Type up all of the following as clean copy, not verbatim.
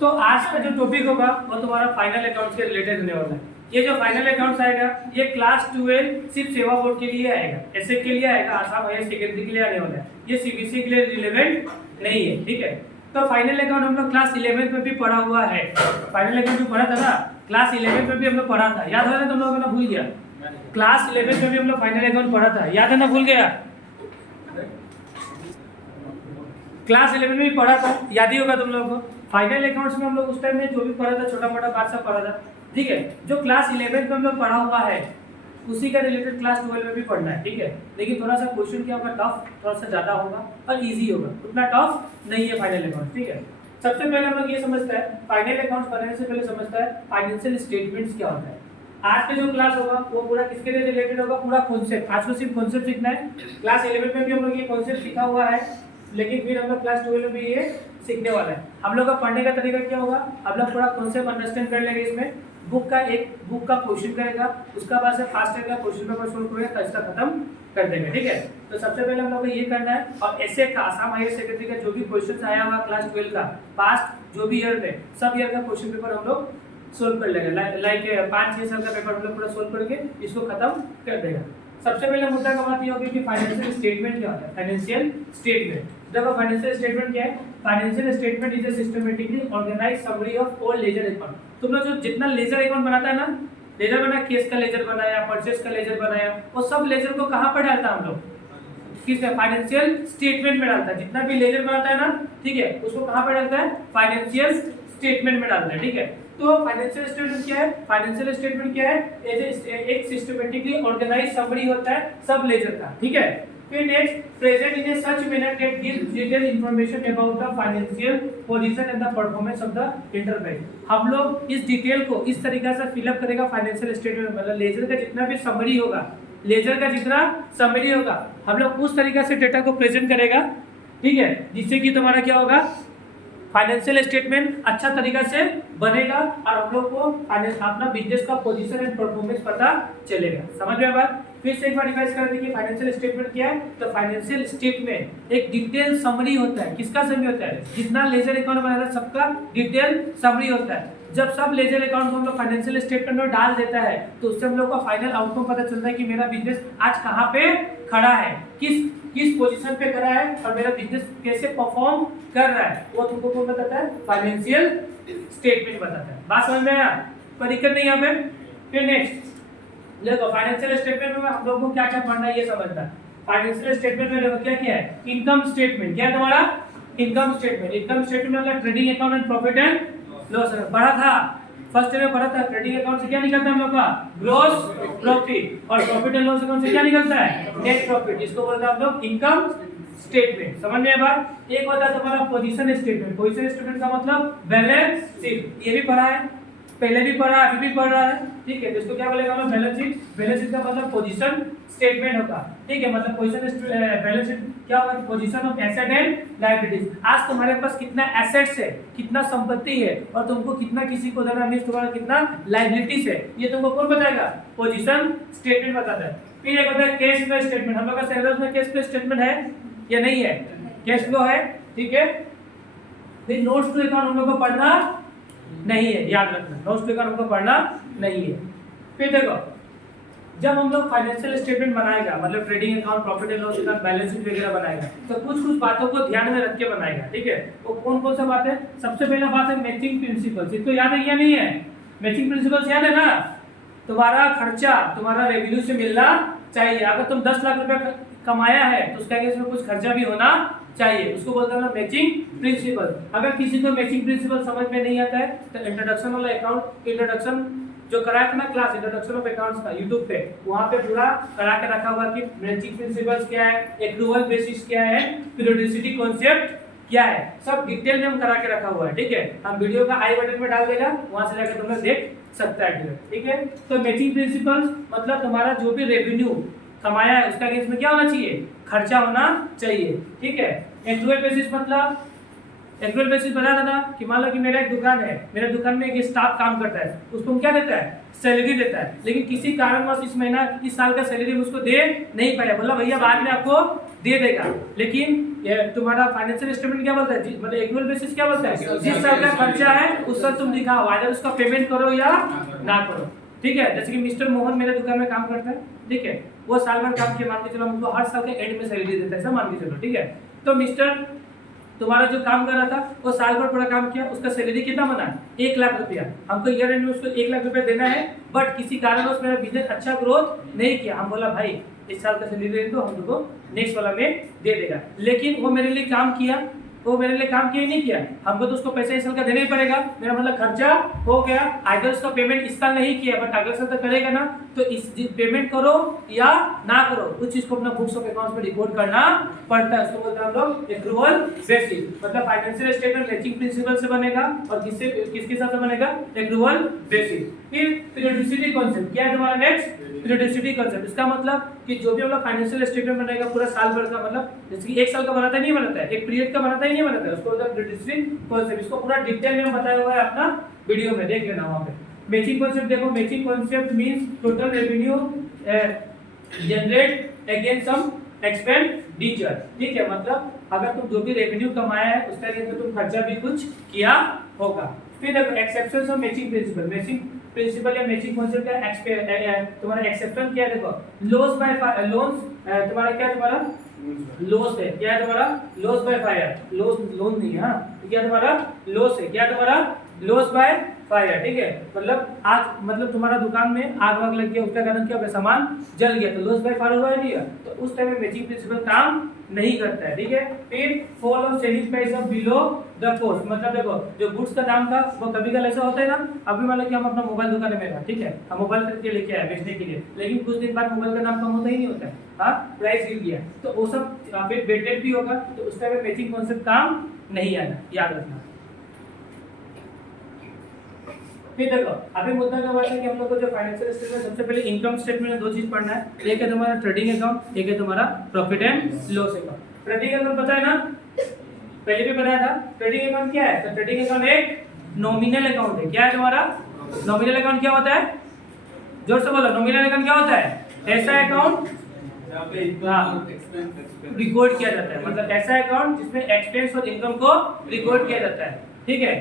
तो आज का जो टॉपिक होगा वो तुम्हारा फाइनल अकाउंट्स के रिलेटेड होने वाला है। ये जो फाइनल अकाउंट्स आएगा ये क्लास 12 सिर्फ सेवा बोर्ड के लिए आएगा, एसए के लिए आएगा, आसाम हायर सेकेंडरी के लिए आने वाला है। ये सीबीएसई के लिए रिलेवेंट नहीं है, ठीक है। तो फाइनल अकाउंट हम लोग क्लास 11 में भी पढ़ा हुआ है। फाइनल अकाउंट भी पढ़ा था ना, क्लास 11 में भी हम लोग पढ़ा था, याद है ना? तुम लोगों ने भूल गया? क्लास 11 में भी हम लोग फाइनल अकाउंट पढ़ा था, याद है ना? भूल गया? क्लास 11 में भी पढ़ा था, याद ही होगा तुम लोगों को। फाइनल अकाउंट्स में हम लोग उस टाइम में जो भी पढ़ा था छोटा मोटा बात सब पढ़ा था, ठीक है। जो क्लास 11 में हम लोग पढ़ा हुआ है उसी का रिलेटेड क्लास 12 में भी पढ़ना है, ठीक है। लेकिन थोड़ा सा क्वेश्चन क्या होगा, टफ थोड़ा सा ज़्यादा होगा और इजी होगा, उतना टफ नहीं है फाइनल अकाउंट, ठीक है। सबसे पहले हम लोग ये समझते हैं, फाइनल अकाउंट्स बनाने से पहले समझता है फाइनेंशियल स्टेटमेंट्स क्या होता है। आज का जो क्लास होगा वो पूरा किसके लिए रिलेटेड होगा, पूरा कॉन्सेप्ट। आज को सिर्फ कॉन्सेप्ट सीखना है। क्लास 11 में भी हम लोग ये कॉन्सेप्ट सीखा हुआ है, लेकिन फिर हम लोग क्लास 12 में भी ये सीखने वाला है। हम लोग का पढ़ने का तरीका क्या होगा, हम लोग पूरा कॉन्सेप्ट अंडरस्टैंड कर लेंगे। इसमें बुक का क्वेश्चन करेगा, उसका बाद से फास्ट का क्वेश्चन पेपर सोल्व करेगा तो इसका खत्म कर देंगे, ठीक है। तो सबसे पहले हम लोग को ये करना है, और ऐसे का आसाम हायर सेकेंडरी का जो भी क्वेश्चन आया हुआ क्लास 12 का पास्ट जो भी ईयर में, सब ईयर का क्वेश्चन पेपर हम लोग सोल्व कर लेंगे। लाइक 5-6 साल का पेपर हम लोग पूरा सोल्व करके इसको खत्म कर देगा। सबसे पहले मुद्दा का बात ये होगी कि फाइनेंशियल स्टेटमेंट क्या होता है। फाइनेंशियल स्टेटमेंट, देखो फाइनेंशियल स्टेटमेंट क्या है। Financial statement is a systematically organised summary of all ledger account. तुम लोग जो जितना लेजर अकाउंट बनाता है ना, लेजर बनाया, केस का लेजर बनाया, परचेस का लेजर बनाया, वो सब लेजर को कहाँ पर डालता है हम लोग, किस फाइनेंशियल स्टेटमेंट में डालता है। जितना भी लेजर बनाता है ना, ठीक है, उसको कहाँ पर डालता है, फाइनेंशियल स्टेटमेंट में डालता है, ठीक है। तो फाइनेंशियल स्टेटमेंट क्या है, फाइनेंशियल स्टेटमेंट क्या है, एक सिस्टमैटिकली ऑर्गेनाइज्ड समरी होता है सब लेजर का, ठीक है। फिर next, present in A such manner that gives detail information about the financial position and the performance of the enterprise. हम लोग इस डिटेल को इस तरीके से फिलअप करेगा फाइनेंशियल स्टेटमेंट, मतलब लेजर का जितना भी समरी होगा, लेजर का जितना समरी होगा हम लोग उस तरीके से डेटा को प्रेजेंट करेगा, ठीक है, जिससे कि तुम्हारा क्या होगा, फाइनेंशियल स्टेटमेंट अच्छा तरीका से बनेगा और हम लोग को अपना बिजनेस का पोजीशन एंड परफॉर्मेंस पता चलेगा। समझ में बात? फिर से एक बार रिवाइज कर देखिए फाइनेंशियल स्टेटमेंट क्या है। तो फाइनेंशियल स्टेटमेंट एक डिटेल समरी होता है। किसका समरी होता है, जितना लेजर अकाउंट बनाया था सबका डिटेल समरी होता है। जब सब लेजर अकाउंट हम लोग फाइनेंशियल स्टेटमेंट में डाल देता है तो उससे हम लोग का फाइनल आउटकम पता चलता है कि मेरा बिजनेस आज कहाँ पे खड़ा है, किस पोजीशन पे खड़ा है और मेरा बिजनेस कैसे परफॉर्म कर रहा है, वो तुमको कौन बताता है, फाइनेंशियल स्टेटमेंट बताता है। बात समझ में आया? कोई दिक्कत नहीं यहाँ पे। फिर नेक्स्ट देखो, फाइनेंशियल स्टेटमेंट में हम लोग को क्या क्या पढ़ना है ये समझना है। फाइनेंशियल स्टेटमेंट में देखो क्या क्या है, इनकम स्टेटमेंट। क्या है तुम्हारा, इनकम स्टेटमेंट। इनकम स्टेटमेंट मतलब trading account and profit and loss. पढ़ा था फर्स्ट में, पढ़ा था ट्रेडिंग अकाउंट से क्या निकलता है हम लोग का, ग्रॉस प्रॉफिट, और प्रॉफिट एंड लॉस अकाउंट से क्या निकलता है, नेट प्रॉफिट। इसको बोलते हैं हम लोग इनकम स्टेटमेंट। समझ में बात? एक होता है तुम्हारा पोजीशन स्टेटमेंट। पोजीशन स्टेटमेंट का मतलब बैलेंस शीट, ये भी पढ़ा है, पहले भी पढ़ा, अभी भी पढ़ रहा है, ठीक है। इसको क्या बोलेगा हम, बैलेंस शीट। बैलेंस शीट का मतलब पोजीशन स्टेटमेंट होगा, ठीक है। मतलब पोजीशन बैलेंस शीट क्या होगा, position of asset and liabilities. आज तुम्हारे पास कितना एसेट्स है, कितना संपत्ति है, और तुमको कितना किसी को देना है, तुम्हारा कितना लायबिलिटीज है, ये तुमको कौन बताएगा, पोजीशन स्टेटमेंट बताता है। फिर एक होता है कैश फ्लो स्टेटमेंट। हम लोग का सिलेबस में कैश फ्लो स्टेटमेंट है या नहीं है, कैश फ्लो है, ठीक है। फिर नोट्स टू अकाउंट हम लोग को पढ़ना नहीं है, याद रखना, नोट्स टू अकाउंट हमको पढ़ना नहीं है। फिर देखो, जब हम लोग फाइनेंशियल स्टेटमेंट बनाएगा, मतलब trading account, profit and loss account, balance sheet वगैरह बनाएगा, तो कुछ बातों को ध्यान में रख के बनाएगा, ठीक है। वो कौन सा बात है, सबसे पहला बात है मैचिंग प्रिंसिपल्स। इसको याद है या नहीं है, मैचिंग प्रिंसिपल्स याद है ना। तुम्हारा खर्चा तुम्हारा रेवेन्यू से मिलना चाहिए। अगर तुम 10 लाख रुपया कमाया है तो उसका इसमें कुछ खर्चा भी होना चाहिए, उसको बोलते हैं मैचिंग प्रिंसिपल। अगर किसी को मैचिंग प्रिंसिपल समझ में नहीं आता है तो इंट्रोडक्शन वाला अकाउंट, इंट्रोडक्शन जो कराया था ना क्लास, इंट्रोडक्शन ऑफ अकाउंट्स का यूट्यूब पे, वहाँ पे पूरा करा के रखा हुआ कि मैचिंग प्रिंसिपल्स क्या है, एक्रूवल बेसिस क्या है, पीरियोडिसिटी कॉन्सेप्ट क्या है, सब डिटेल में हम करा के रखा हुआ है, ठीक है। हम वीडियो का आई बटन में डाल देगा, वहाँ से जाकर तुम लोग देख सकता है, ठीक है। तो मैचिंग प्रिंसिपल्स मतलब तुम्हारा जो भी रेवेन्यू कमाया है उसका केस में क्या होना चाहिए, खर्चा होना चाहिए, ठीक है। एक्रूवल बेसिस मतलब एक्चुअल बेसिस बता था ना कि मान लो कि मेरा एक दुकान है, मेरे दुकान में एक स्टाफ काम करता है, उसको हम क्या देता है, सैलरी देता है, लेकिन किसी कारणवश इस महीना इस साल का सैलरी मुझको दे नहीं पाया, बोला भैया बाद में आपको दे देगा, लेकिन तुम्हारा फाइनेंशियल स्टेटमेंट क्या बोलता है, मतलब एक्चुअल बेसिस क्या बोलता है, जिस साल का खर्चा है उस साल तुम दिखाओ, आइदर उसका पेमेंट करो या ना करो। ठीक है, जैसे कि मिस्टर मोहन मेरे दुकान में काम करता है, ठीक है, वो साल भर काम किया, मान के चलो हमको हर साल के एंड में सैलरी देता है, ऐसा मान के चलो। ठीक है, तो मिस्टर तुम्हारा जो काम कर रहा था वो साल भर पूरा काम किया, उसका सैलरी कितना बना, 1 लाख रुपया, हमको ईयर एंड में उसको 1 लाख रुपया देना है, बट किसी कारणवश मेरा बिजनेस अच्छा ग्रोथ नहीं किया, हम बोला भाई इस साल का सैलरी दे दो, हम तुमको नेक्स्ट वाला में दे देगा, लेकिन वो मेरे लिए काम किया, वो मेरे लिए काम किया नहीं किया, हमको तो उसको पैसा इस साल का देना ही पड़ेगा, मेरा मतलब खर्चा हो गया, आइदर उसका पेमेंट इस साल नहीं किया बट अगले साल तक करेगा ना, तो इस पेमेंट करो या ना करो उस चीज को अपना बुक्स ऑफ अकाउंट्स में रिकॉर्ड करना पड़ता है, उसको बोलते हैं हम लोग एक्रूअल बेसिस, मतलब फाइनेंशियल स्टेटमेंट मैचिंग प्रिंसिपल से बनेगा और किसके साथ बनेगा, एक्रूअल बेसिस। फिर पीरियोडिसिटी कांसेप्ट क्या है तुम्हारा नेक्स्ट, पीरियोडिसिटी कांसेप्ट, इसका मतलब कि जो भी हम लोग फाइनेंशियल स्टेटमेंट बनाएगा पूरा साल भर का, मतलब जैसे कि 1 साल का बनाता है नहीं बनाता है, एक पीरियड का बनाता है नहीं बनाता है, उसको बोलते हैं पीरियोडिसिटी कांसेप्ट, इसको पूरा डिटेल में बताया हुआ है अपना वीडियो में, देख लेना वहां पे। मैचिंग कांसेप्ट देखो, matching concept means total revenue generate against some expenditure. ठीक है, मतलब अगर तुम जो भी रेवेन्यू कमाया है उसका लिए तुम खर्चा भी कुछ किया होगा। फिर देखो exceptions of matching principal, matching principal या मैचिंग कांसेप्ट का तुम्हारा एक्सेप्शन क्या है, देखो लॉस बाय लोन्स, तुम्हारा क्या है, तुम्हारा लॉस है, क्या है तुम्हारा, loss by fire, loss loan नहीं है, हाँ क्या तुम्हारा लॉस है, क्या तुम्हारा लॉस बाय फायर। ठीक है, मतलब आग, मतलब तुम्हारा दुकान में आग वाग लग गया, उसका कारण क्या होगा, सामान जल गया, तो लॉस बाय फायर हुआ नहीं है, तो उस टाइम में मैचिंग प्रिंसिपल काम नहीं करता है। ठीक है, फिर fall of selling price of below the cost, मतलब देखो जो गुड्स का दाम था वो कभी कभी ऐसा होता है ना, अभी मान लो कि हम अपना मोबाइल दुकान में था, ठीक है, हम मोबाइल खरीद के लेके आए बेचने के लिए, लेकिन कुछ दिन बाद मोबाइल का दाम कम होता ही नहीं होता है, हाँ प्राइस गिर गया, तो वो सब फिर वेटेड भी होगा, तो उस टाइम में मैचिंग कॉन्सेप्ट काम नहीं आना, याद रखना। फिर देखो अभी मुद्दा क्या हुआ है कि हम लोग को जो फाइनेंशियल स्टेटमेंट, सबसे पहले इनकम स्टेटमेंट में 2 चीज पढ़ना है, एक है तुम्हारा ट्रेडिंग अकाउंट, एक है तुम्हारा profit and loss account. Trading account पता है ना, पहले भी बताया था, ट्रेडिंग अकाउंट क्या है, तो ट्रेडिंग अकाउंट एक नॉमिनल अकाउंट है, क्या है तुम्हारा, नॉमिनल अकाउंट क्या होता है, जोर से बोलो, नॉमिनल अकाउंट क्या होता है, ऐसा अकाउंट रिकॉर्ड किया जाता है, मतलब ऐसा अकाउंट जिसमें एक्सपेंस और इनकम को रिकॉर्ड किया जाता है। ठीक है,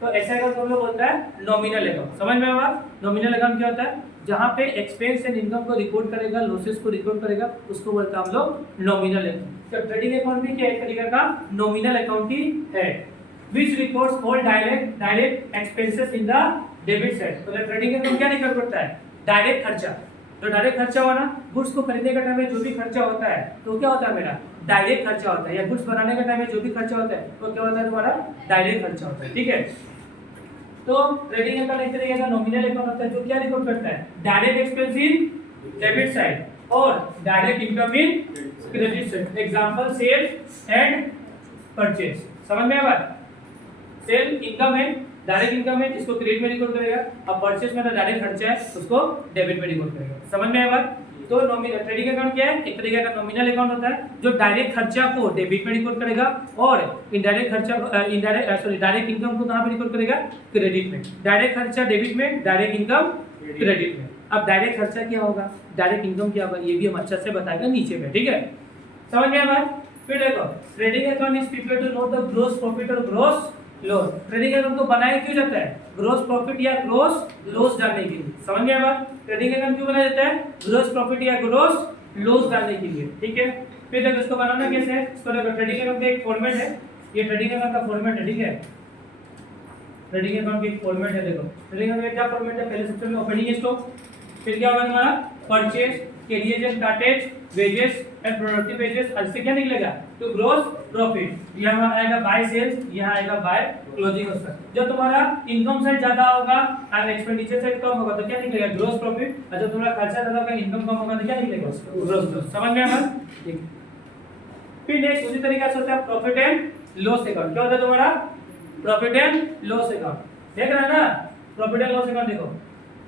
तो ऐसा अकाउंट हम लोग बोलता है नॉमिनल अकाउंट, समझ में आया, नॉमिनल अकाउंट क्या होता है, जहां पे एक्सपेंस एंड इनकम को रिकॉर्ड करेगा, लॉसेस को रिकॉर्ड करेगा, उसको बोलते हैं हम लोग नॉमिनल अकाउंट। तो ट्रेडिंग अकाउंट भी क्या एक तरीके का नॉमिनल अकाउंट ही है, which records all direct expenses in the debit side. तो ट्रेडिंग अकाउंट क्या रिकॉर्ड करता है, डायरेक्ट खर्चा, तो डायरेक्ट खर्चा हुआ ना, गुड्स को खरीदने का टाइम में जो भी खर्चा होता है तो क्या होता है मेरा डायरेक्ट खर्चा होता है, या गुड्स बनाने का टाइम में जो भी खर्चा होता है तो क्या होता है तुम्हारा डायरेक्ट खर्चा होता है। ठीक है, तो ट्रेडिंग अकाउंट एक तरीके का नॉमिनल अकाउंट होता है जो क्या रिकॉर्ड करता है, direct expense in debit side और direct income in credit side. Example sale and purchase, समझ में आया, सेल इनकम है, डायरेक्ट इनकम है, इसको क्रेडिट में रिकॉर्ड करेगा, और परचेज में डायरेक्ट खर्चा है उसको डेबिट में रिकॉर्ड करेगा, समझ में आया बात। तो नॉमिनल ट्रेडिंग अकाउंट क्या है, एक तरीके का नॉमिनल अकाउंट होता है जो डायरेक्ट खर्चा को डेबिट में रिकॉर्ड करेगा और इनडायरेक्ट खर्चा डायरेक्ट इनकम को कहां पे रिकॉर्ड करेगा, क्रेडिट में, डायरेक्ट खर्चा डेबिट में, डायरेक्ट इनकम क्रेडिट में। अब डायरेक्ट खर्चा क्या होगा, डायरेक्ट इनकम क्या होगा, ये भी हम अच्छा से बताएगा नीचे में। ठीक है, समझ में आया बात। फिर देखो trading account is prepared to know the gross profit और ग्रॉस लॉस। ट्रेडिंग अकाउंट को बनाया क्यों जाता है, ग्रॉस प्रॉफिट या ग्रॉस लॉस जानने के लिए, समझ में आया बात। ट्रेडिंग अकाउंट क्यों बनाया जाता है, ग्रॉस प्रॉफिट या ग्रॉस लॉस जानने के लिए। ठीक है, फिर देखो इसको बनाना कैसे है, इसको देखो ट्रेडिंग अकाउंट का एक फॉर्मेट है, ये ट्रेडिंग अकाउंट का फॉर्मेट है। ठीक है, ट्रेडिंग अकाउंट की फॉर्मेट है, देखो ट्रेडिंग अकाउंट का क्या फॉर्मेट है, पहले सबसे पहले ओपनिंग स्टॉक, फिर क्या होगा तुम्हारा purchase, carriage and cartridge, wages and productive wages, इससे क्या निकलेगा तो ग्रॉस प्रॉफिट, यहाँ आएगा बाय सेल्स, यहाँ आएगा बाय क्लोजिंग स्टॉक। जब तुम्हारा इनकम साइड ज्यादा होगा और एक्सपेंडिचर साइड कम होगा तो क्या निकलेगा ग्रॉस प्रॉफिट, और जब तुम्हारा खर्चा ज्यादा होगा इनकम कम होगा तो क्या निकलेगा ग्रॉस लॉस, समझ में आया। ठीक, फिर नेक्स्ट उसी तरीके से होता है प्रॉफिट एंड लॉस अकाउंट। क्या होता है तुम्हारा प्रॉफिट एंड लॉस अकाउंट, देख रहे हैं ना, प्रॉफिट एंड लॉस अकाउंट देखो,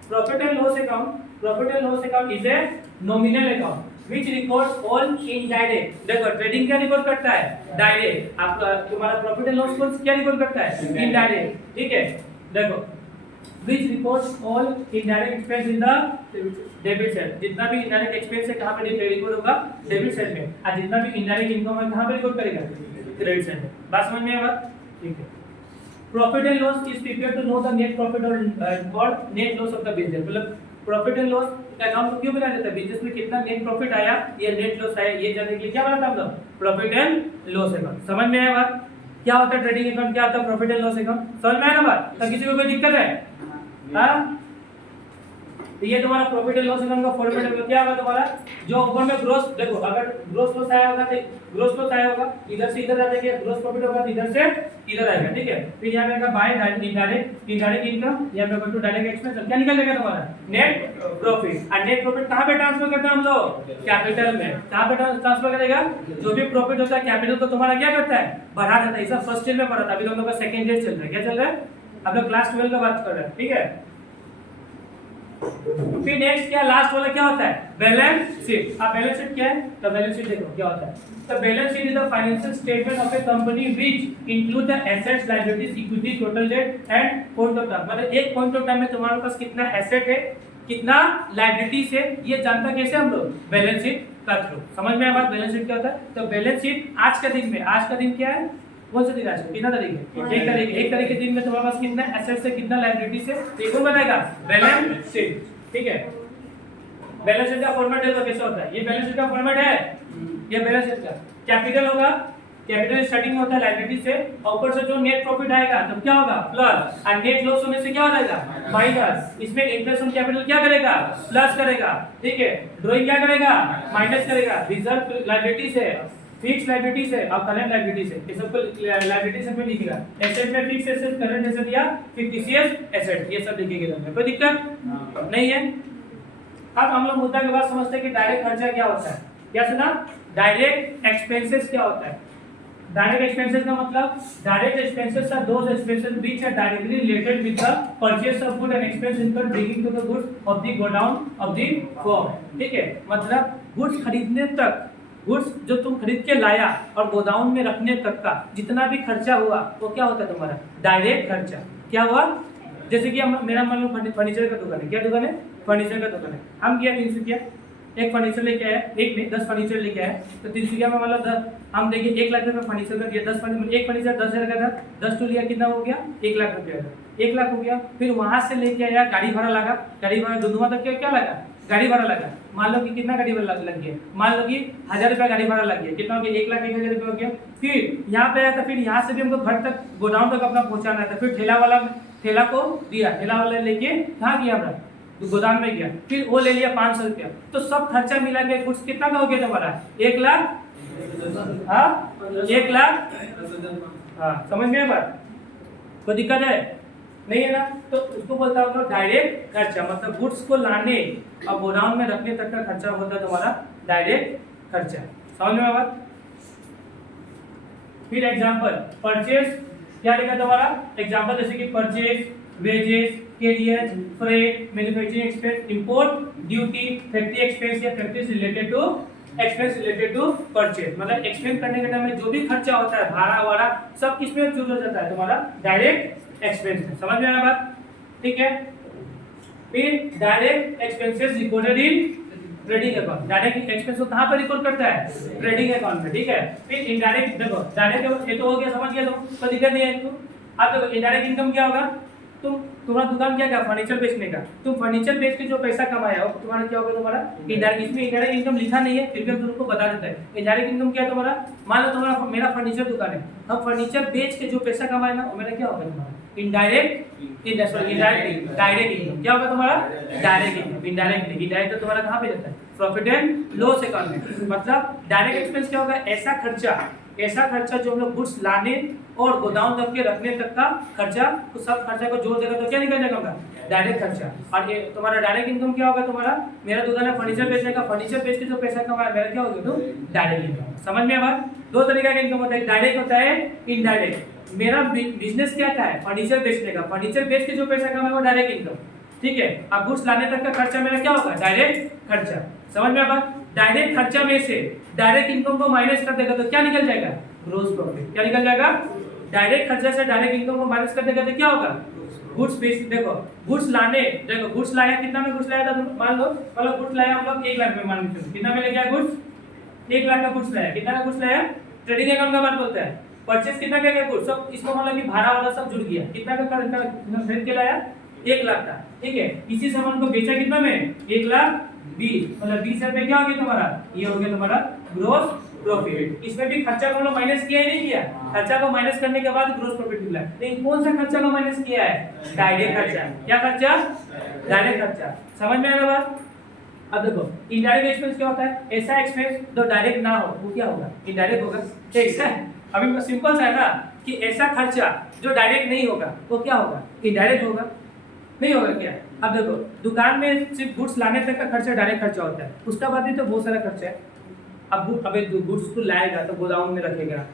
profit and loss account, profit and loss account is a nominal account which records all indirect। देखो ट्रेडिंग क्या रिकॉर्ड करता है, डायरेक्ट। आपका तुम्हारा प्रॉफिट एंड लॉस अकाउंट क्या रिकॉर्ड करता है, इनडायरेक्ट। ठीक है, देखो which records all indirect expense in the debit side. जितना भी इनडायरेक्ट एक्सपेंस है कहां पे रिकॉर्ड होगा, डेबिट साइड में, और जितना भी इनडायरेक्ट इनकम है कहां पे रिकॉर्ड करेगा, क्रेडिट साइड में। बात समझ में आया? ठीक है। Profit and loss is prepared to know the net profit और net loss of the business. मतलब प्रॉफिट एंड लॉस अकाउंट को क्यों बना देता है, बिजनेस में कितना नेट प्रॉफिट आया या नेट लॉस आया ये जानने के लिए क्या बनाता है हम लोग, प्रॉफिट एंड लॉस अकाउंट। समझ में आया बात? क्या होता है ट्रेडिंग अकाउंट, क्या होता है प्रॉफिट एंड लॉस अकाउंट? समझ में आया ना बात? तो किसी को कोई दिक्कत है? हाँ, तो ये तुम्हारा प्रॉफिट एंड लॉस अकाउंट का फॉर्मेट है। क्या होगा तुम्हारा, जो ऊपर में ग्रोस, देखो अगर ग्रोस लॉस आया होगा तो ग्रोस लॉस आया होगा इधर से इधर आ जाएगा, ग्रोस प्रॉफिट होगा तो इधर से इधर आएगा। ठीक है, फिर यहां पे आएगा बाय इनडायरेक्ट इनकम, यहां पे इक्वल टू डायरेक्ट एक्सपेंस। क्या निकल जाएगा तुम्हारा, नेट प्रॉफिट। और नेट प्रॉफिट कहां पे ट्रांसफर करते हैं हम लोग, कैपिटल में। कहां पे ट्रांसफर करेगा, जो भी प्रॉफिट होता है कैपिटल को तुम्हारा क्या करता है, बढ़ा देता है। इसे फर्स्ट ईयर में पढ़ा था, अभी हम लोग का सेकंड ईयर चल रहा है। क्या चल रहा है, हम लोग क्लास 12 का बात कर रहे हैं। ठीक है, फिर नेक्स्ट क्या, लास्ट वाला क्या होता है, बैलेंस शीट। अब बैलेंस शीट क्या है, तो बैलेंस शीट देखो क्या होता है। तो balance sheet is the financial statement of A company which include the assets, liabilities, equity, total date and point of time. मतलब एक पॉइंट ऑफ टाइम में तुम्हारे पास कितना एसेट है, कितना लायबिलिटीज है, ये जानता कैसे हम लोग, बैलेंस शीट का थ्रू। समझ में आया बात, बैलेंस शीट क्या होता है? तो बैलेंस शीट आज का दिन में, आज का दिन क्या है, कौन सा दिन आज है, कितना तारीख है, एक तारीख के दिन में तुम्हारे पास कितना एसेट्स है, कितना लायबिलिटीज है, ये कौन बनाएगा, बैलेंस शीट। ठीक है, बैलेंस शीट का फॉर्मेट है तो कैसे होता है, ये बैलेंस शीट का फॉर्मेट है। ये बैलेंस शीट का कैपिटल होगा, कैपिटल स्टार्टिंग में होता है लायबिलिटी से, और ऊपर से जो नेट प्रॉफिट आएगा तो क्या होगा, प्लस, और नेट लॉस होने से क्या हो जाएगा, माइनस। इसमें इंटरेस्ट ऑन कैपिटल क्या करेगा, प्लस करेगा। ठीक है, ड्राइंग क्या करेगा, माइनस करेगा। रिजर्व लायबिलिटी से, फिक्स लायबिलिटीज है और करंट लायबिलिटीज है, ये सबको लायबिलिटीज में लिखेगा। एसेट में फिक्स एसेट, करंट एसेट या फिक्टिशियस एसेट, ये सब लिखेंगे तुमने, कोई दिक्कत नहीं है। अब हम लोग मुद्दा के बाद समझते हैं कि डायरेक्ट खर्चा क्या होता है। क्या सुना, डायरेक्ट एक्सपेंसेस क्या होता है। डायरेक्ट एक्सपेंसेस का मतलब, direct expenses are those expenses which are directly related with the purchase of good and expense income bringing to the goods of the godown of the firm. ठीक है, मतलब goods खरीदने तक, गुड्स जो तुम खरीद के लाया और गोदाउन में रखने तक का जितना भी खर्चा हुआ वो क्या होता है तुम्हारा, डायरेक्ट खर्चा। क्या हुआ, जैसे कि मेरा मान लो फर्नीचर का दुकान है। क्या दुकान है, फर्नीचर का दुकान है। हम गया तिनसुकिया, एक फर्नीचर लेके आया, एक नहीं 10 फर्नीचर लेके आया। तो तिनसुकिया में मतलब हम देखिए 1 लाख रुपये फर्नीचर का दिया, 10 फर्नीचर, एक फर्नीचर 10,000 का था, 10 तो लिया, कितना हो गया, 1 लाख रुपया का, 1 लाख हो गया। फिर वहां से लेके आया, गाड़ी भाड़ा लगा, गाड़ी भाड़ा दुधुआ तक क्या लगा, गाड़ी भाड़ा लगा। मान लो कि कितना गाड़ी भाड़ा लग गया, मान लो कि 1000 रुपया गाड़ी भाड़ा लग गया, कितना हो गया, 1,01,000 रुपया हो गया। फिर यहाँ पे आया था, फिर यहाँ से भी हमको घर तक गोडाउन तक अपना पहुंचाना था। फिर ठेला को दिया, ठेला वाला लेके कहाँ गया अपना, तो गोदाम में गया, फिर वो ले लिया 500 रुपया। तो सब खर्चा मिला के कुछ कितना का हो गया तुम्हारा, 1 लाख। हाँ, 1 लाख। हाँ, समझ में बात, कोई दिक्कत है नहीं है ना? तो उसको बोलता हूँ डायरेक्ट खर्चा, मतलब गुड्स को लाने और गोदाम में रखने तक का खर्चा होता है तुम्हारा डायरेक्ट खर्चा। समझ में बात? फिर एग्जांपल, परचेज क्या लिखा तुम्हारा, एग्जांपल जैसे कि purchase, wages, carrier, freight, manufacturing expense, import duty, factory expense या factory related to expense related to purchase. मतलब एक्सपेंस करने के टाइम में जो भी खर्चा होता है, भाड़ा वाड़ा सब किसमें चूज हो जाता है, तुम्हारा डायरेक्ट एक्सपेंस में। समझ में आया बात? ठीक है, फिर direct expenses recorded in trading account. Direct expense को कहां पर रिकॉर्ड करता है, ट्रेडिंग अकाउंट में। ठीक है, फिर इनडायरेक्ट, देखो डायरेक्ट ये तो हो गया, समझ गया तुम, कोई दिक्कत नहीं है इसको। अब देखो इनडायरेक्ट इनकम क्या होगा, तुम्हारा दुकान क्या क्या, फर्नीचर बेचने का, तुम फर्नीचर बेच के जो पैसा कमाया हो तुम्हारा क्या होगा, तुम्हारा इनडायरेक्ट। इसमें इनडायरेक्ट इनकम लिखा नहीं है, फिर भी हम तुमको बता देते हैं इनडायरेक्ट इनकम क्या है तुम्हारा। मान लो तुम्हारा, मेरा फर्नीचर दुकान है, हम फर्नीचर बेच के जो पैसा कमाए ना वो मेरा क्या होगा, तुम्हारा इनडायरेक्ट इनडायरेक्ट डायरेक्ट इनकम। क्या होगा तुम्हारा, डायरेक्ट इनकम। इनडायरेक्ट तो तुम्हारा कहाँ पे जाता है, प्रॉफिट एंड लॉस अकाउंट में। मतलब डायरेक्ट एक्सपेंस क्या होगा, ऐसा खर्चा जो हम लोग गुड्स लाने और गोदाम तक के रखने तक का खर्चा, तो सब खर्चा को जोड़ देगा तो क्या निकल जाएगा, डायरेक्ट खर्चा। और ये तुम्हारा डायरेक्ट इनकम क्या होगा, तुम्हारा मेरा दुकान है फर्नीचर बेचने का, फर्नीचर बेच के जो पैसा कमाया मेरा क्या होगा, तो डायरेक्ट इनकम। समझ में आया? 2 तरीका का इनकम होता है, डायरेक्ट होता है, इनडायरेक्ट। मेरा बिजनेस क्या है, फर्नीचर बेचने का, फर्नीचर बेच के जो पैसा कमाया वो डायरेक्ट इनकम। ठीक है, अब गुड्स लाने तक का खर्चा मेरा क्या होगा, डायरेक्ट खर्चा। समझ में आया? डायरेक्ट खर्चा में से डायरेक्ट इनकम को माइनस कर देगा तो क्या निकल जाएगा? Gross profit. क्या निकल जाएगा? डायरेक्ट खर्चा से डायरेक्ट इनकम को माइनस कर देगा तो क्या होगा? Goods base. देखो गुड्स लाने, देखो गुड्स लाया, कितना में गुड्स लाया था? मान लो मतलब गुड्स लाया हम लोग 1 लाख में, मान लो कितना में लेके आए गुड्स? 1 लाख का गुड्स लाया। कितना का गुड्स लाया? ट्रेडिंग अकाउंट का बात बोलते हैं। परचेस कितना का गुड्स, सब इसको मतलब कि भाड़ा वाला सब जुड़ गया। कितना का खरीद के लाया? 1 लाख का, ठीक है। इसी सामान को बेचा कितना में? 1,20,000, मतलब 20 रुपए क्या हो गया तुम्हारा? ये हो गया तुम्हारा ग्रॉस प्रॉफिट। इसमें भी खर्चा को माइनस किया ही नहीं किया? खर्चा को माइनस करने के बाद ग्रॉस प्रॉफिट निकला। लेकिन कौन सा खर्चा को माइनस किया है? डायरेक्ट खर्चा। क्या खर्चा? डायरेक्ट खर्चा। समझ में आ रहा बात? अब देखो इनडायरेक्ट एक्सपेंस क्या होता है? ऐसा एक्सपेंस जो डायरेक्ट ना हो वो क्या होगा? इनडायरेक्ट होगा। ठीक है, अभी सिंपल सा है ना कि ऐसा खर्चा जो डायरेक्ट नहीं होगा वो क्या होगा? इनडायरेक्ट होगा। नहीं होगा क्या? अब देखो दुकान में सिर्फ गुड्स लाने तक का खर्चा डायरेक्ट खर्चा होता है, उसका बाद भी तो बहुत सारा खर्चा है। अब एक गुड्स को लाएगा तो गोदाम में रखेगा,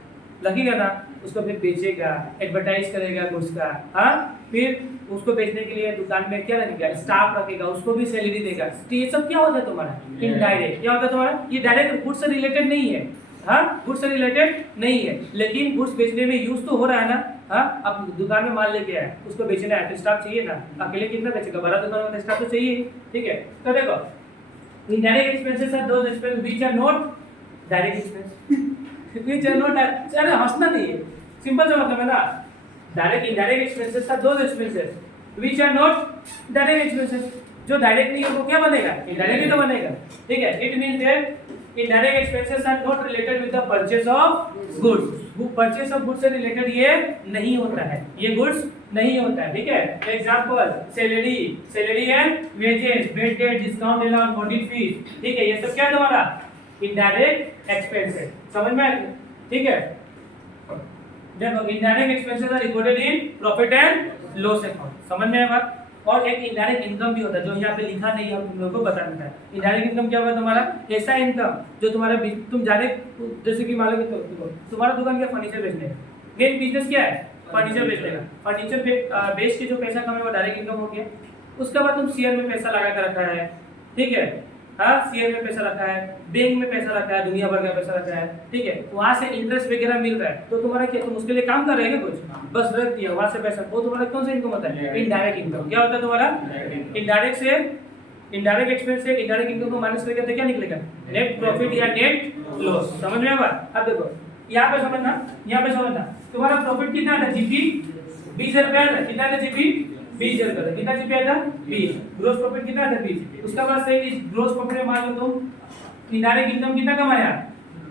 लगेगा ना, उसको फिर बेचेगा, एडवर्टाइज करेगा गुड्स का, हाँ, फिर उसको बेचने के लिए दुकान में क्या रखेगा? स्टाफ रखेगा, उसको भी सैलरी देगा। तो ये सब क्या होता है तुम्हारा? इनडायरेक्ट। क्या होता है तुम्हारा? ये डायरेक्ट गुड्स से रिलेटेड नहीं है, हाँ, गुड्स से रिलेटेड नहीं है, लेकिन गुड्स बेचने में यूज तो हो रहा है ना। हाँ, अब दुकान में माल लेके आया, उसको बेचना है तो स्टाफ चाहिए ना, अकेले कितना बेचेगा? बड़ा दुकान में स्टाफ तो चाहिए, ठीक है। तो देखो indirect expenses are those expense which are not direct expense, which are not, अरे हंसना नहीं है, सिंपल सा मतलब है ना। Direct indirect expenses are those expenses which are not direct expenses. जो डायरेक्ट नहीं है वो क्या बनेगा? इनडायरेक्ट ही तो बनेगा, ठीक है। It means that indirect expenses are not related with the purchase of goods. Purchase of goods से रिलेटेड ये नहीं होता है, ये गुड्स नहीं होता है, ठीक है। Example salary, salary and wages, wage debt, discount allowance, audit fees, ठीक है, ये सब क्या है तुम्हारा? इनडायरेक्ट एक्सपेंस है। समझ में आया? ठीक है। देखो indirect expenses are recorded in profit and loss account. समझ में आया बात? और एक इनडायरेक्ट इनकम भी होता है जो यहाँ पे लिखा नहीं है, हम तुम लोगों को बताना है। इनडायरेक्ट इनकम क्या होगा तुम्हारा? ऐसा इनकम जो तुम्हारे तुम डायरेक्ट, जैसे कि मान लो कि तुम्हारा दुकान क्या फर्नीचर बेचने का, मेन बिजनेस क्या है? फर्नीचर बेचने का। फर्नीचर बेच के जो पैसा कमाए वो डायरेक्ट इनकम हो गया। उसके बाद तुम शेयर में पैसा लगा कर रखा है, ठीक है, हाँ, शेयर में पैसा रखा है, बैंक में पैसा रखा है, दुनिया भर का पैसा रखा है, ठीक है, वहाँ से इंटरेस्ट वगैरह मिल रहा है, तो तुम्हारा क्या, तुम उसके लिए काम कर रहे हैं कुछ, बस रख दिया, वहाँ से पैसा, वो तुम्हारा कौन सा इनकम होता है? Indirect income. क्या होता है तुम्हारा? इनडायरेक्ट से, इनडायरेक्ट एक्सपेंस से इनडायरेक्ट इनकम को माइनस करके तो क्या निकलेगा? नेट प्रॉफिट या नेट लॉस। समझ में आया? अब देखो यहाँ पे समझना, यहाँ पे समझना, तुम्हारा प्रॉफिट कितना था? जीपी 20,000 रुपया था। कितना था जीपी? 20,000 रुपया था। कितना जीपी आया था? 20। ग्रोस प्रॉफिट कितना था? 20। उसका बाद से इस ग्रोस प्रॉफिट में मान लो तुम इनडायरेक्ट इनकम कितना कमाया?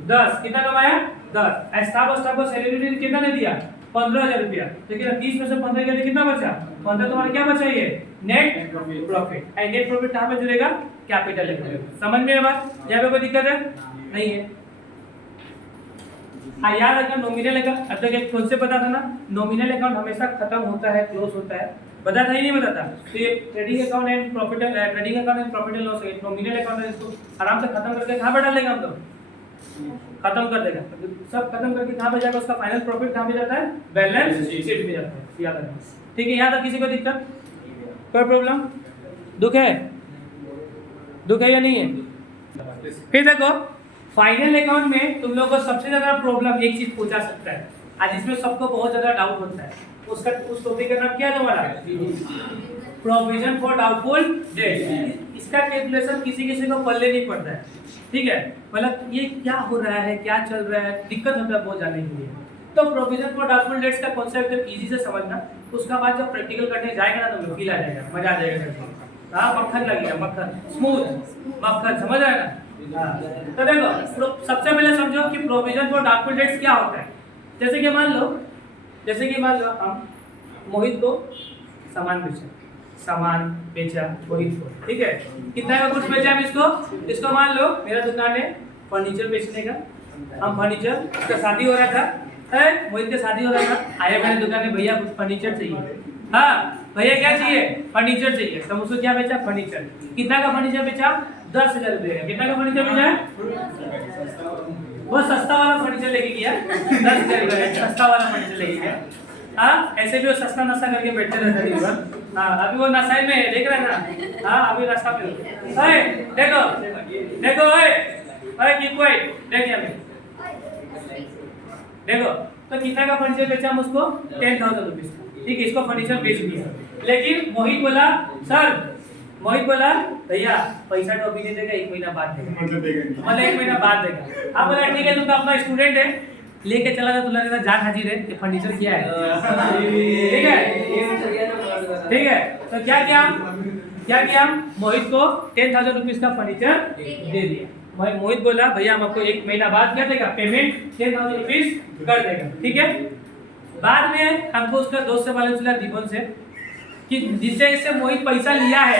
10। कितना कमाया? 10। स्टाफ को सैलरी कितना दे दिया? 15,000 रुपया। तो कितना 30 में से 15 गया, कितना बचा? 15। तुम्हारा क्या बचा? ये net profit. And net profit कहाँ पे जुड़ेगा? कैपिटल में। समझ में आया बात? यहाँ पे कोई दिक्कत है? नहीं है। हाँ, याद रखना नॉमिनल अकाउंट, अब तक एक कॉन्सेप्ट पता था ना, नॉमिनल अकाउंट हमेशा खत्म होता है, क्लोज होता है, बता था ही नहीं बताता। तो ये trading account and profit, trading account and profit and loss, nominal account है, इसको आराम से खत्म करके कहाँ पे डालेंगे हम लोग? खत्म कर देगा, सब खत्म करके कहाँ पे जाएगा? उसका फाइनल प्रॉफिट कहाँ पे जाता है? बैलेंस शीट में जाता है। याद रखना, ठीक है। यहाँ तक किसी को दिक्कत, कोई प्रॉब्लम, दुख है, दुख है या नहीं है? फिर देखो फाइनल अकाउंट में तुम लोगों को सबसे ज्यादा प्रॉब्लम एक चीज पूछा सकता है, आज इसमें सबको बहुत ज्यादा डाउट होता है, उसका उस टॉपिक का नाम क्या है तुम्हारा? Provision for doubtful date. इसका कैलकुलेशन किसी किसी को पल्ले नहीं पड़ता है, ठीक है, मतलब ये क्या हो रहा है, क्या चल रहा है, दिक्कत होता है बहुत जानने के लिए। तो प्रोविजन फॉर डाउटफुल डेट्स का कॉन्सेप्ट जब इजी से समझना, उसका बाद जब प्रैक्टिकल करने जाएगा ना तो फील आ जाएगा, मजा आ जाएगा। हाँ, मक्खन लगेगा, मक्खन स्मूथ मक्खन, समझ आया ना? तो देखो सबसे पहले समझो कि प्रोविजन फॉर डाउटफुल डेट्स क्या होता है। जैसे कि मान लो हम मोहित को सामान बेचा मोहित को, ठीक है, कितना का गुड्स बेचा हम इसको मान लो मेरा दुकान है फर्नीचर बेचने का, हम फर्नीचर, उसका शादी हो रहा था, मोहित का शादी हो रहा था, आया मेरे दुकान में, भैया कुछ फर्नीचर चाहिए, हाँ भैया क्या चाहिए? फर्नीचर चाहिए। तो उसको क्या बेचा? फर्नीचर। कितना का फर्नीचर बेचा? 10,000 रुपये का। कितना का फर्नीचर बेचा है? वो सस्ता वाला फर्नीचर लेके गया, 10,000 रुपये का सस्ता वाला फर्नीचर लेके गया, हाँ ऐसे भी वो सस्ता नशा करके बैठते रहते हैं जीवन। हाँ अभी वो नशा में है, देख रहे हैं ना। हाँ अभी नशा में ओए देखो देखो ओए कीप क्वाइट, देख यहाँ पे देखो। तो कितना का फर्नीचर बेचा हम उसको 10,000 रुपीज का, ठीक है। इसको फर्नीचर बेच दिया, लेकिन मोहित बोला भैया पैसा तो अभी नहीं देगा, 1 महीना बाद देगा, मतलब 1 महीना बाद देगा। अब बोला ठीक है तुम तो अपना स्टूडेंट है, लेके चला जा, तुला जान हाजिर है कि फर्नीचर किया है, ठीक है। तो क्या किया मोहित को 10,000 रुपीज का फर्नीचर दे दिया। मोहित बोला भैया हम आपको 1 महीना बाद क्या देगा, पेमेंट 10,000 रुपीज कर देगा, ठीक है। बाद में हमको उसका दोस्त से मालूम चला दीपन से कि जिससे मोहित पैसा लिया है,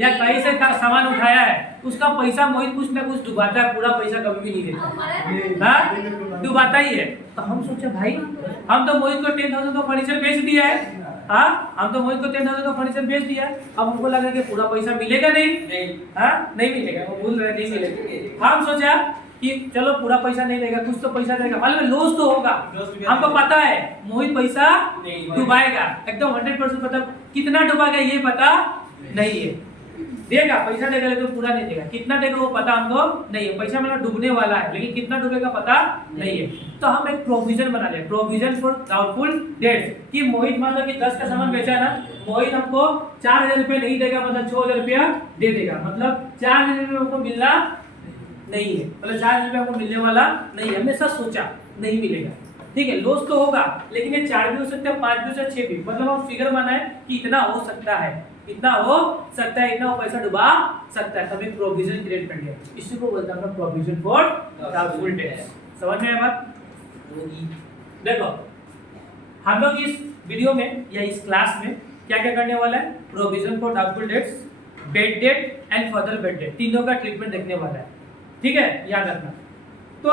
या कहीं से सामान उठाया है, उसका पैसा मोहित कुछ ना कुछ डुबाता है, पूरा पैसा कभी भी नहीं देता, हाँ डुबाता ही है। तो हम सोचे भाई हम तो मोहित को 10,000 का फर्नीचर बेच दिया है, हाँ हम तो मोहित को 10,000 का फर्नीचर बेच दिया है। अब हमको लगा कि पूरा पैसा मिलेगा नहीं, हाँ नहीं मिलेगा, वो भूल रहे नहीं मिलेगा। हम सोचा कि चलो पूरा पैसा नहीं देगा, कुछ तो पैसा देगा, मालूम है लॉस तो होगा, हमको पता है मोहित पैसा डुबाएगा, एकदम 100% पता। कितना डुबाएगा ये पता नहीं है, देगा पैसा देगा लेकिन पूरा नहीं देगा, कितना देगा वो पता हमको नहीं है। पैसा मतलब डूबने वाला है, लेकिन कितना डूबेगा पता नहीं है। तो हम एक प्रोविजन बना ले, प्रोविजन फॉर डाउटफुल डेट्स, कि मोहित मान लो कि 10 का सामान बेचा ना, मोहित हमको 4,000 रुपये नहीं देगा, मतलब 6,000 रुपया दे देगा, मतलब 4,000 रुपये हमको मिलना नहीं है, मतलब 4,000 रुपये हमको मिलने वाला नहीं है। हमेशा सोचा नहीं मिलेगा, ठीक है। लॉस तो होगा, लेकिन ये 4 भी हो सकता है, 5 भी हो सकता है, 6 भी, मतलब हम फिगर बनाए कि इतना हो सकता है, इतना वो पैसा डुबा सकता है, तभी प्रोविजन क्रिएट कर दिया। इसी को बोलते हैं प्रोविजन फॉर डाउटफुल डेट्स। समझ में आया बात? देखो हम लोग इस वीडियो में या इस क्लास में क्या क्या करने वाला है, provision for doubtful dates, bed date and further bed date, तीनों का ट्रीटमेंट देखने वाला है, ठीक है, याद रखना। तो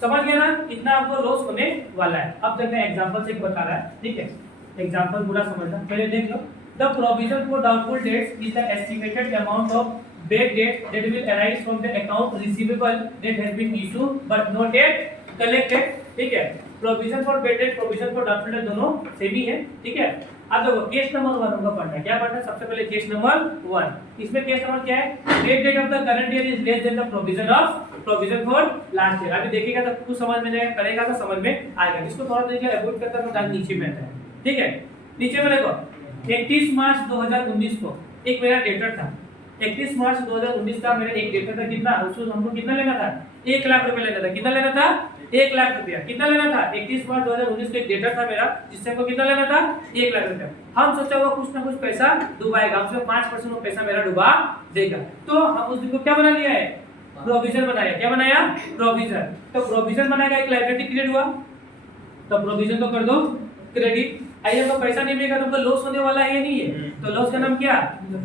समझ गया ना, कितना आपको लॉस होने वाला है। अब देखते हैं एग्जांपल से बता रहा है, ठीक है। एग्जांपल पूरा समझना, पहले देख लो। The provision for doubtful debts is the estimated amount of bad debt that will arise from the account receivable that has been issued but not yet collected, ठीक है। Provision for bad debt, provision for doubtful debt दोनों same ही है, ठीक है। अब देखो case number 1 हमको पढ़ना है, क्या पढ़ना है? सबसे पहले केस नंबर 1। इसमें केस नंबर क्या है? Bed date of the current year is less than the provision for last year. अभी देखिएगा तो कुछ समझ में जाएगा, करेगा तो समझ में आएगा। इसको थोड़ा देखिए अवॉइड करता हूं, डाल नीचे में आता है, ठीक है। नीचे में देखो 31 मार्च 2019 को एक मेरा डेटर था, 31 मार्च 2019 का मेरा एक डेटर था। कितना? उसको हमको कितना लेना था? 1 लाख रुपए लेना था। कितना लेना था? 1 लाख रुपया। कितना लेना था? 31 मार्च 2019 को एक डेटर था मेरा, जिससे हमको कितना लेना था? 1 लाख रुपया। हम सोचा वो कुछ ना कुछ पैसा डुबाएगा, हमसे 5% वो पैसा मेरा डुबा देगा। तो हम उस दिन को क्या बना लिया है? प्रोविजन बनाया। क्या बनाया? प्रोविजन। तो प्रोविजन बनाएगा, एक लायबिलिटी क्रिएट हुआ, तो प्रोविजन तो कर दो क्रेडिट। आइए हमको पैसा नहीं मिलेगा तो हमको लॉस होने वाला है या नहीं है? तो लॉस का नाम क्या?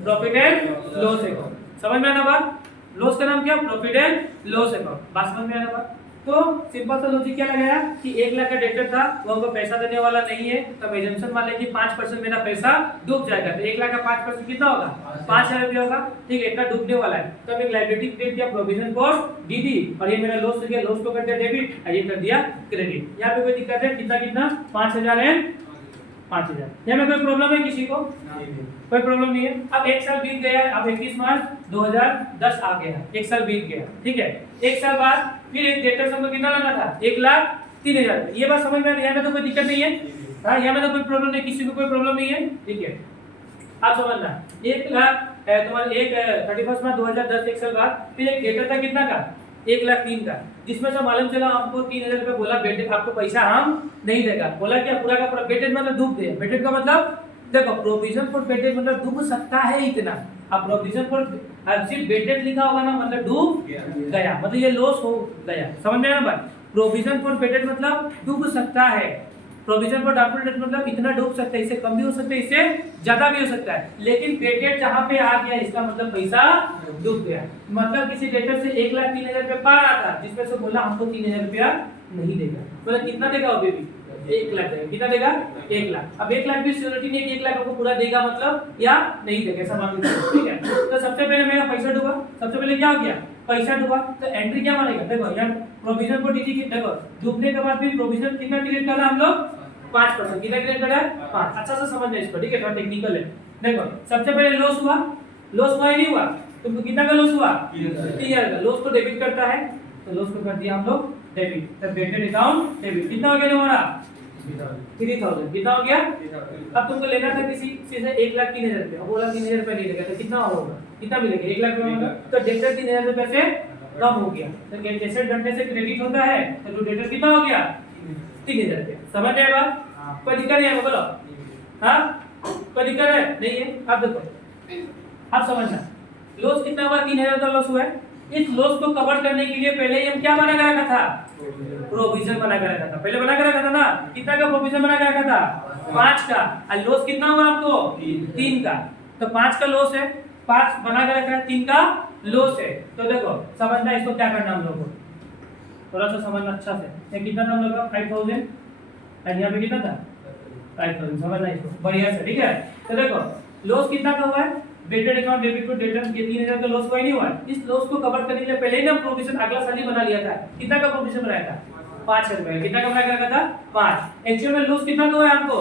Profit and loss account. समझ में आना बात? लॉस का नाम क्या? Profit and loss account. बात समझ में आना बात? तो सिंपल सा लॉजिक क्या लगाया कि 1 लाख का डेटर था, वो हमको पैसा देने वाला नहीं है, तो एजम्पशन मान लें कि 5% मेरा पैसा डूब जाएगा। तो 1 लाख का 5% कितना होगा? 5,000 रुपया होगा, ठीक है। इतना डूबने वाला है, तो हम एक लायबिलिटी क्रिएट किया, प्रोविजन फॉर डीडी, और ये मेरा लॉस हो गया, लॉस को कर दिया डेबिट और ये कर दिया क्रेडिट। यहाँ पे कोई दिक्कत है? कितना कितना? 5,000 एंड 5,000। यहाँ में कोई प्रॉब्लम है किसी को? कोई प्रॉब्लम नहीं है। अब 1 साल बीत गया, अब 31 मार्च 2010 आ गया, 1 साल बीत गया, ठीक है। 1 साल बाद फिर एक डेटर हमको कितना लेना था? 1,03,000। ये बात समझ में आ रही है? यहाँ में तो कोई दिक्कत नहीं है, हाँ यहाँ में तो कोई प्रॉब्लम नहीं, किसी को कोई प्रॉब्लम नहीं है, ठीक है। आप समझना 1 लाख तुम्हारा 31 मार्च 2010 1 साल बाद फिर एक डेटर था कितना का? 1,03,000 का, जिसमें से मालूम चला हमको 3,000 रुपये बोला बेटेड आपको पैसा हम नहीं देगा। बोला क्या? पूरा का पूरा बेटेड मतलब डूब गया। बेटेड का मतलब देखो प्रोविजन फॉर बेटेड मतलब डूब सकता है इतना। अब प्रोविजन फॉर सिर्फ बेटेड लिखा होगा ना, मतलब डूब गया, मतलब ये लॉस हो गया। समझ में आया बात? प्रोविजन फॉर बेटेड मतलब डूब सकता है, प्रोविजन फॉर डाउटफुल डेट मतलब इतना डूब सकता है, इससे कम भी हो सकता है, इससे ज्यादा भी हो सकता है। लेकिन बेटेड जहां पे आ गया इसका मतलब पैसा डूब गया। मतलब किसी डेटर से 1,03,000 रुपया पा रहा था, जिसमें से बोला हमको 3,000 रुपया नहीं देगा, मतलब कितना देगा? वो भी 1 लाख देगा। कितना देगा? 1 लाख। अब 1 लाख भी सिक्योरिटी नहीं है कि 1 लाख आपको पूरा देगा मतलब या नहीं देगा, ऐसा मान लीजिए, ठीक है। तो सबसे पहले मेरा पैसा डूबा, सबसे पहले क्या हो गया? पैसा डूबा, तो एंट्री क्या मानेगा? देखो यहाँ प्रोविजन फॉर डीडी की देखो डूबने के बाद भी प्रोविजन कितना क्रिएट कर रहा है हम लोग 5%। कितना क्रिएट कर रहा है 5। अच्छा से समझना इसको, ठीक है, थोड़ा टेक्निकल है। देखो सबसे पहले लॉस हुआ ही नहीं हुआ, तुमको कितना का लॉस हुआ 3000 का। लॉस को डेबिट करता है तो लॉस को कर दिया हम लोग डेबिट, तब डेबिट अकाउंट डेबिट। कितना हो गया तुम्हारा 3000। कितना हो गया? अब तुमको लेना था किसी से 1,03,000 रुपए, अब बोला 3,000 रुपए नहीं लगेगा तो कितना होगा, कितना मिलेगा 1 लाख रुपए होगा। तो डेटर 3,000 रुपए से कम हो गया, तो एसेट घटने से क्रेडिट होता है तो जो डेटर कितना हो गया 3,000 रुपए। समझ में आया बात? कोई दिक्कत नहीं है बोलो? हाँ कोई दिक्कत है नहीं है? अब देखो अब समझना लॉस कितना हुआ 3,000 का लॉस हुआ है। इस लॉस को कवर करने के लिए पहले हम क्या बना कर रखा था प्रोविजन बना कर रखा था। पहले बना कर रखा था ना, कितना का प्रोविजन बना कर रखा था 5 का। और लॉस कितना हुआ आपको 3 का, तो 5 का लॉस है, 5 बना कर रखा है, 3 का लॉस है। तो देखो समझना इसको क्या करना हम लोग को, थोड़ा सा समझना अच्छा से। ये कितना था हम लोग का 5,000 और यहाँ पे कितना था 5,000। समझना इसको बढ़िया से, ठीक है। तो देखो लॉस कितना का हुआ है dated account debit to debtor, ये 3,000 का लॉस हुआ ही नहीं हुआ। इस लॉस को कवर करने के लिए पहले ही ना प्रोविजन अगला साल ही बना लिया था। कितना का प्रोविजन बनाया था 5,000 रुपए। कितना का बनाया रखा था 5। एक्चुअल में लॉस कितना का हुआ है आपको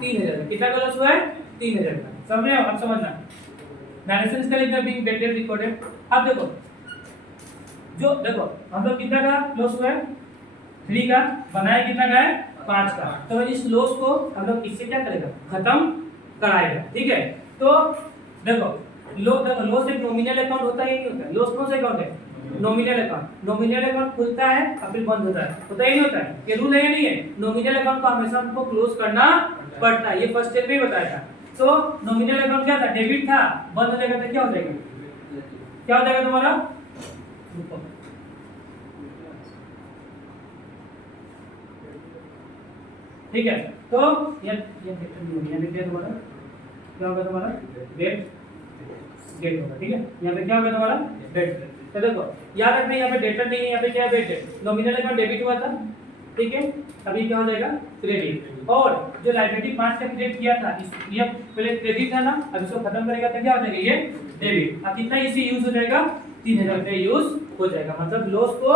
3,000। कितना का लॉस हुआ है 3,000 का। समझ रहे हो? अब समझना डायरेक्शन इसका लिखना भी डेटेड रिकॉर्डेड। अब देखो जो देखो हम लोग कितना का लॉस हुआ है 3 का, बनाया कितना का है 5 का। तो इस लॉस को हम लोग इससे क्या करेगा खत्म कराएगा, ठीक है। तो देखो लॉस एक नॉमिनल अकाउंट होता है नहीं होता? लॉस कौन सा अकाउंट है नॉमिनल अकाउंट। नॉमिनल अकाउंट खुलता है और फिर बंद होता है, होता ही नहीं होता है? ये रूल है नहीं है? नॉमिनल अकाउंट को हमेशा हमको क्लोज करना पड़ता है, ये फर्स्ट स्टेप में बताया था। तो नॉमिनल अकाउंट क्या था डेबिट था, बंद हो जाएगा तो क्या हो जाएगा, क्या हो जाएगा तुम्हारा ठीक है। तो ये तुम्हारा क्या होगा तुम्हारा डेट डेट होगा, ठीक है। यहाँ पे क्या होगा तुम्हारा डेट। तो देखो याद रखना यहाँ पे डेटर नहीं है, यहाँ पे क्या है डेट। नॉमिनल अकाउंट डेबिट हुआ था, ठीक है, अभी क्या हो जाएगा क्रेडिट। और जो लायबिलिटी 5 का क्रेडिट किया था ये पहले क्रेडिट था ना, अब इसको खत्म करेगा तो क्या हो जाएगा ये डेबिट। अब कितना इसी यूज हो जाएगा 3,000 रुपए यूज हो जाएगा। मतलब लॉस को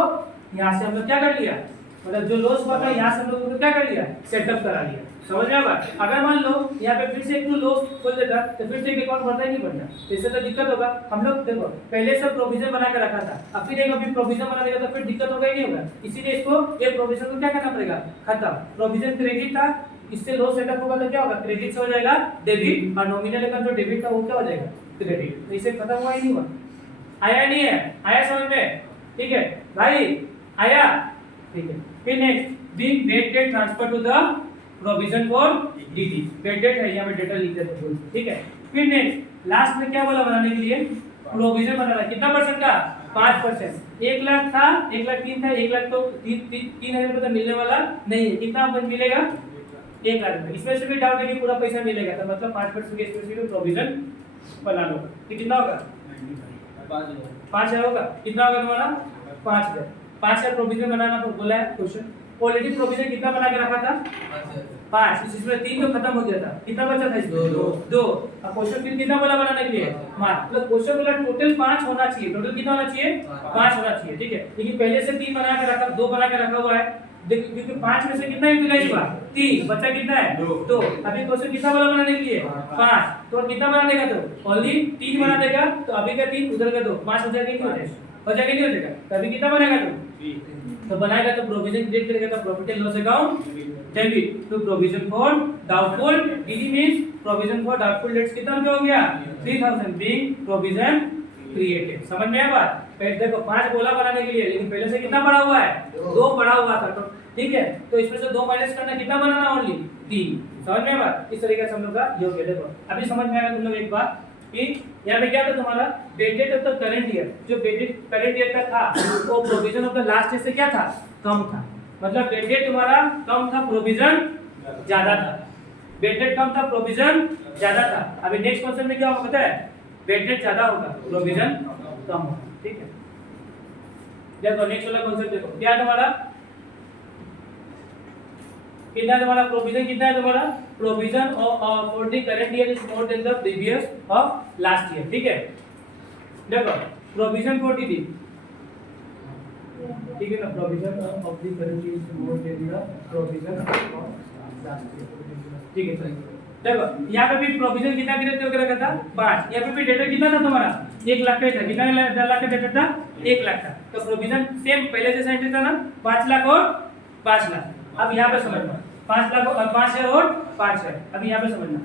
यहाँ से हम लोग क्या कर लिया, मतलब जो लॉस हुआ था यहाँ से हम लोग क्या कर लिया सेटअप करा लिया। समझ में आया? अगर मान लो यहाँ पे फिर से एक लॉस खोल देता तो फिर से एक अकाउंट बढ़ता ही नहीं बढ़ता, इससे तो दिक्कत होगा। हम लोग देखो पहले से प्रोविजन बना के रखा था, अब फिर एक अभी प्रोविजन बना देगा तो फिर दिक्कत होगा ही नहीं होगा। इसीलिए इसको ये प्रोविजन को क्या करना पड़ेगा खत्म। प्रोविजन क्रेडिट था, इससे लॉस सेटअप होगा तो क्या होगा क्रेडिट से हो जाएगा डेबिट, और नॉमिनल अकाउंट जो डेबिट था वो क्या हो जाएगा क्रेडिट। तो इसे खत्म हुआ ही नहीं हुआ। आया नहीं है? आया समझ में? ठीक है भाई आया, ठीक है। फिर next being debt debt transfer to the provision for DD. Debt debt है यहाँ पे डेटा लिख देते हैं, ठीक है। फिर नेक्स्ट लास्ट में क्या बोला बनाने के लिए प्रोविजन बनाना कितना परसेंट का 5%। 1 लाख था 1,03,000 था, 1 लाख तो 3,000 रुपए तो मिलने वाला नहीं है। कितना मिलेगा 1 लाख रुपए। इसमें से भी डाउट है कि पूरा पैसा मिलेगा, तो मतलब 5% के इसमें से भी प्रोविजन बना लो। तो कितना होगा 5,000 होगा। कितना होगा तुम्हारा 5,000। 5,000 प्रोविजन बनाना बोला है क्वेश्चन। ऑलरेडी प्रोविजन कितना बना के रखा था 5, इसमें 3 तो खत्म हो गया था, कितना बचा था इसमें 2। अब क्वेश्चन फिर कितना बोला बनाने के लिए मतलब क्वेश्चन बोला टोटल 5 होना चाहिए। टोटल कितना होना चाहिए 5 होना चाहिए, ठीक है। लेकिन पहले से 3 बना के रखा 2 बना के रखा हुआ है, क्योंकि 5 में से कितना यूटिलाइज हुआ 3, बचा कितना है 2। अभी क्वेश्चन कितना बोला बनाने के लिए 5, तो कितना बना देगा तो ओनली 3 बना देगा, तो अभी का 3 उधर का 2, 5 हो जाएगा नहीं हो जाएगा, हो जाएगा नहीं हो जाएगा। तो अभी कितना बनेगा तो बनाएगा तो प्रोविजन क्रिएट करेगा तो profit and loss account debit to provision for doubtful DD means provision for doubtful debts कितना हो गया 3,000 बीइंग प्रोविजन क्रिएटेड। समझ में आया बात? पहले देखो 5 बोला बनाने के लिए, लेकिन पहले से कितना पड़ा हुआ है 2 पड़ा हुआ था, तो ठीक है। तो इसमें से 2 माइनस करना कितना बनाना ओनली 3। समझ में आया बात? इस तरीके से हम लोग का ये हो गया। देखो अभी समझ में आएगा तुम लोग एक बात कि यहाँ पे क्या था तुम्हारा dated of the current year. जो डेटेड करंट ईयर का था वो provision of the last year से क्या था कम था, मतलब डेटेड तुम्हारा कम था प्रोविजन ज्यादा था। डेटेड कम था प्रोविजन ज्यादा था। अभी नेक्स्ट क्वेश्चन में क्या होगा पता है डेटेड ज्यादा होगा प्रोविजन कम होगा, ठीक है। देखो नेक्स्ट वाला कॉन्सेप्ट देखो क्या तुम्हारा कितना तुम्हारा प्रोविजन कितना है तुम्हारा provision for the current year is more than the previous of last year, ठीक है। देखो प्रोविजन फॉर डीडी ठीक है ना, provision of the currency is more than the provision of last year, ठीक है। चलिए देखो यहाँ पे भी प्रोविजन कितना क्रिएट करके रखा था 5, यहाँ पे भी डेटा कितना था तुम्हारा 1 लाख का था, कितना लाख का डेटा था 1 लाख का, तो प्रोविजन सेम पहले जैसा एंट्री था ना 5 लाख और 5 लाख। अब यहाँ पे समझना 5 लाख और 5 है और 5 है। अब यहाँ पे समझना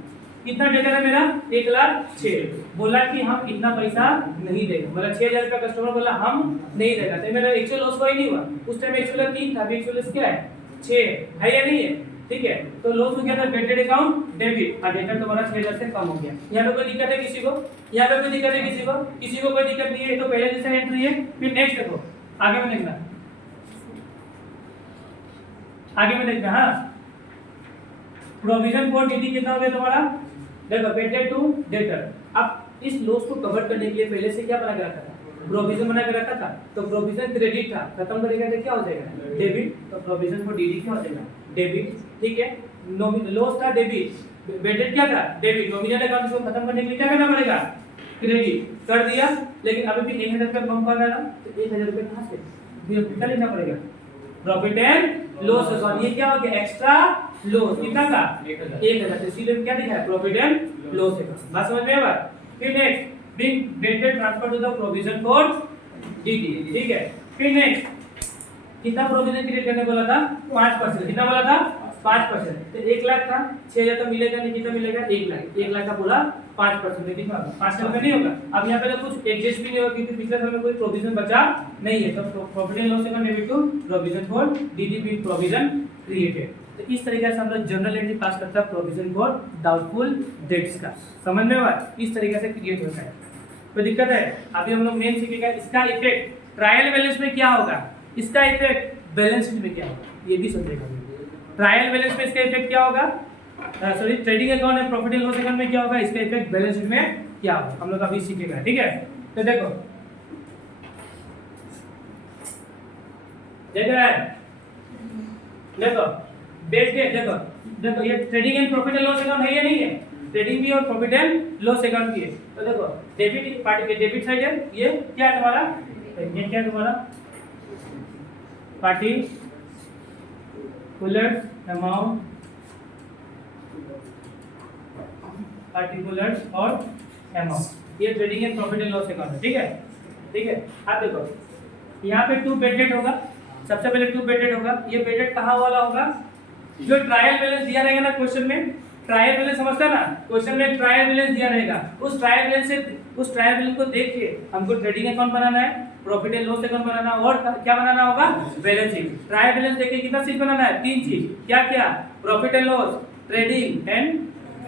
कितना डेटा है मेरा 1,06,000, बोला कि हम इतना पैसा नहीं देगा, मतलब 6,000 का कस्टमर बोला हम नहीं देगा, तो मेरा एक्चुअल लॉस कोई नहीं हुआ, उस टाइम एक्चुअल 3 था, अभी एक्चुअल क्या है 6 है या नहीं है, ठीक है। तो लॉस हो गया था क्रेडिट अकाउंट डेबिट, और डेटा तुम्हारा 6,000 से कम हो गया। यहाँ पे कोई दिक्कत है किसी को, यहाँ पे कोई दिक्कत है किसी को कोई दिक्कत नहीं है, तो पहले जैसा एंट्री है। फिर नेक्स्ट देखो आगे में देखना, आगे में देखना, हाँ प्रोविजन फॉर डीडी कितना हो गया तुम्हारा, देखो पेटेड टू डेटर। अब इस लॉस को कवर करने के लिए पहले से क्या बना के रखा था, प्रोविजन बना के रखा था, तो प्रोविजन क्रेडिट था, खत्म करेगा तो क्या हो जाएगा डेबिट, तो प्रोविजन फॉर डीडी क्या हो जाएगा डेबिट, ठीक है। लॉस था डेबिट, पेटेड क्या था डेबिट, नॉमिनल अकाउंट को खत्म करने के लिए क्या करना पड़ेगा क्रेडिट कर दिया, लेकिन अभी भी 1,000 रुपये कम कर रहा है ना, तो 1,000 रुपये कहाँ से कितना लिखना पड़ेगा प्रॉफिट एंड लॉस अकाउंट, ये क्या हो गया एक्स्ट्रा लॉस, कितना का 1,000, तो इसीलिए क्या लिखा है प्रॉफिट एंड लॉस अकाउंट, बात समझ में आ रहा। फिर next big dated transfer to the provision for DD, ठीक है। फिर नेक्स्ट कितना प्रोविजन क्रिएट करने बोला था 5%, कितना बोला था 5%, तो 1 लाख था 6,000 तो मिलेगा नहीं, कितना मिलेगा 1 लाख, 1 लाख का पूरा 5%, लेकिन 5 साल का नहीं होगा। अब यहाँ पे तो कुछ एडजस्ट भी नहीं होगा क्योंकि पिछले साल में कोई प्रोविजन बचा नहीं है, तो profit and loss account debit to provision for DD with provision created. तो इस तरीके से हम लोग जर्नल एंट्री पास करता है प्रोविजन फॉर डाउटफुल डेट्स का, समझ में आया, इस तरीके से क्रिएट होता है। कोई दिक्कत है? अभी हम लोग मेन सीखेगा इसका इफेक्ट ट्रायल बैलेंस में क्या होगा, इसका इफेक्ट बैलेंस शीट में क्या होगा, ये भी समझेगा। ट्रायल बैलेंस में इसका इफेक्ट क्या होगा, sorry trading account and profit and loss account में क्या होगा, इसका इफेक्ट बैलेंस शीट में क्या होगा, हम लोग अभी सीखेगा, ठीक है। तो देखो देख रहा है, देखो देखो ये trading and profit and loss account है या नहीं है, ट्रेडिंग भी और प्रॉफिट एंड लॉस अकाउंट भी है। तो देखो डेबिट पार्टी के डेबिट साइड है, ये क्या है तुम्हारा, ये क्या है तुम्हारा पार्टी कुलर्स अमाउंट, पार्टिकुलर्स और अमाउंट, ये trading and profit and loss account है, ठीक है, ठीक है। अब देखो यहाँ पे 2 बेड डेट होगा, सबसे पहले 2 बेड डेट होगा, ये बेड डेट कहाँ वाला होगा, जो ट्रायल बैलेंस दिया रहेगा ना क्वेश्चन में, ट्रायल बैलेंस समझता ना, क्वेश्चन में ट्रायल बैलेंस दिया रहेगा, उस ट्रायल बैलेंस को देख के हमको ट्रेडिंग अकाउंट बनाना है, प्रॉफिट एंड लॉस अकाउंट बनाना और क्या बनाना होगा बैलेंस शीट। ट्रायल बैलेंस देख के कितना चीज बनाना है, 3 चीज, क्या क्या profit and loss, trading and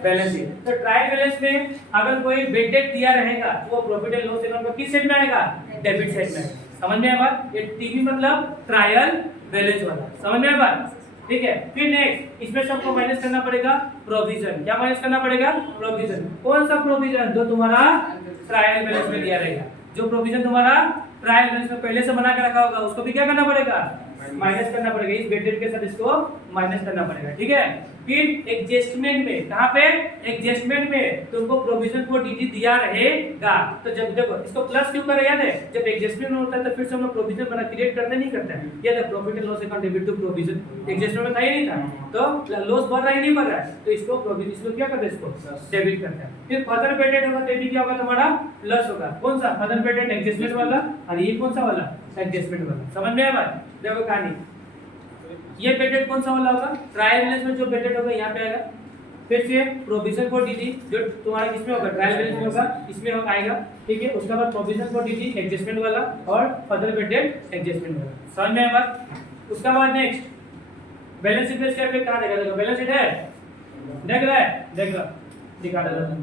balance sheet. तो ट्रायल बैलेंस में अगर कोई बेड डेट दिया रहेगा तो वो प्रॉफिट एंड लॉस अकाउंट किस साइड में आएगा, डेबिट साइड में। समझ में आया बात, ये टीवी मतलब ट्रायल बैलेंस वाला, समझ में आया बात, ठीक है। फिर नेक्स्ट इसमें सबको माइनस करना पड़ेगा प्रोविजन, क्या माइनस करना पड़ेगा प्रोविजन, कौन सा प्रोविजन, जो तुम्हारा ट्रायल बैलेंस में दिया रहेगा, जो प्रोविजन तुम्हारा ट्रायल बैलेंस में पहले से बना के रखा होगा उसको भी क्या करना पड़ेगा माइनस करना पड़ेगा, इस बेड डेट के साथ इसको माइनस करना पड़ेगा, ठीक है। फिर एडजस्टमेंट में, कहां पे एडजस्टमेंट में तुमको प्रोविजन फॉर डीडी दिया रहेगा, तो जब देखो इसको प्लस क्यों कर याद है, जब एडजस्टमेंट में होता है तो फिर से हम लोग प्रोविजन बना क्रिएट करते नहीं करते हैं, ये जब profit and loss account debit to provision, adjustment में था ही नहीं था, तो लॉस बढ़ रहा है नहीं बढ़ रहा है, तो इसको प्रोविजन, इसको क्या करते हैं इसको डेबिट करते हैं। फिर फर्दर बेड डेट होगा तो भी क्या होगा तुम्हारा प्लस होगा, कौन सा फर्दर बेड डेट एडजस्टमेंट वाला, और ये कौन सा वाला एडजस्टमेंट वाला, समझ में आया बात। देखो कहानी, ये बेड डेट कौन सा वाला होगा, ट्रायल बैलेंस में जो बेड डेट होगा यहाँ पे आएगा, फिर से प्रोविजन फॉर डीडी जो तुम्हारा किसमें होगा ट्रायल बैलेंस में होगा, इसमें होगा आएगा, ठीक है। उसके बाद प्रोविजन फॉर डीडी एडजस्टमेंट वाला और फर्दर बेड डेट एडजस्टमेंट वाला, समझ में आया बात। उसके बाद नेक्स्ट बैलेंस शीट में इसका इफेक्ट कहां देगा, देखो बैलेंस शीट है, देख रहा है, देखो दिखा दे रहा हूं,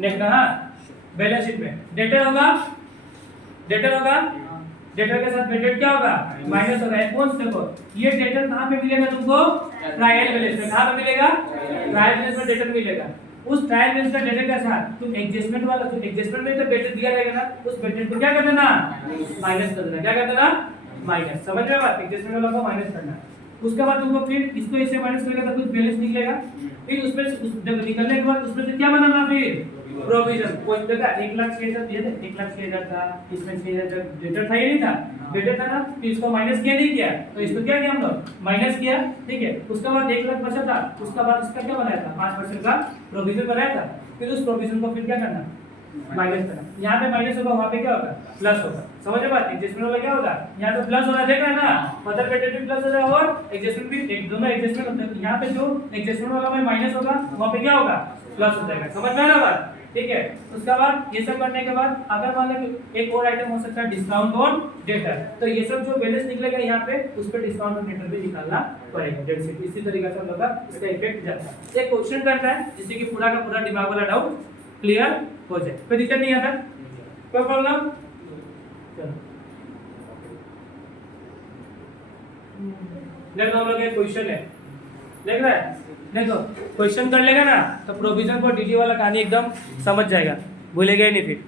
देखना, हाँ बैलेंस शीट में डेटर होगा, डेटर के साथ डेटेड क्या होगा माइनस होगा, कौन से देखो ये डेटर कहां पे मिलेगा तुमको ट्रायल बैलेंस में, कहां पे मिलेगा ट्रायल बैलेंस में डेटर मिलेगा, उस ट्रायल बैलेंस का डेटर के साथ तुम एडजस्टमेंट वाला, तो एडजस्टमेंट में तो डेटर दिया रहेगा ना, उस डेटर को क्या कर देना माइनस कर देना, क्या कर देना माइनस, समझ में बात, एडजस्टमेंट वाला को माइनस करना। उसके बाद तुमको फिर इसको ऐसे माइनस करेगा तो कुछ बैलेंस निकलेगा, फिर उसमें जब निकलने के बाद उसमें से क्या बनाना, फिर प्रोविजन। कोई देखा 1,06,000 दिए थे, 1,06,000 था, इसमें 6,000 डेटर था या नहीं था, डेटर था ना, फिर इसको माइनस किया नहीं किया, तो इसको क्या किया हम लोग, माइनस किया, ठीक है। उसके बाद 1,00,000 बचा था, उसका बाद इसका क्या बनाया था, 5% का प्रोविजन बनाया था, फिर उस प्रोविजन को फिर क्या करना, माइनस करना। यहाँ पे माइनस होगा, वहाँ पे क्या होगा, प्लस होगा। समझ में बात, एडजस्टमेंट वाला क्या होगा, यहाँ पे प्लस हो रहा है, देख रहे हैं ना, मदर वेटेड भी प्लस हो जाएगा और एडजस्टमेंट भी, एक दोनों एडजस्टमेंट होते हैं। यहाँ पे जो एडजस्टमेंट वाला में माइनस होगा, वहाँ पे क्या होगा, प्लस हो जाएगा। समझ में आ रहा बात, ठीक है। उसके बाद ये सब करने के बाद अगर मान लो एक और आइटम हो सकता है डिस्काउंट ऑन डेटर, तो ये सब जो बैलेंस निकलेगा यहाँ पे उस पर डिस्काउंट ऑन डेटर भी निकालना पड़ेगा। डेट शीट इसी तरीके से हम लोग का इसका इफेक्ट जाता है। एक क्वेश्चन करता है जिससे कि पूरा का पूरा दिमाग वाला डाउट क्लियर हो जाए। कोई दिक्कत नहीं आता, कोई प्रॉब्लम, चलो देखो हम लोग एक क्वेश्चन है, देख रहा है, देखो क्वेश्चन कर लेगा ना तो प्रोविजन फॉर डीडी वाला कहानी एकदम समझ जाएगा, भूलेगा ही नहीं फिर।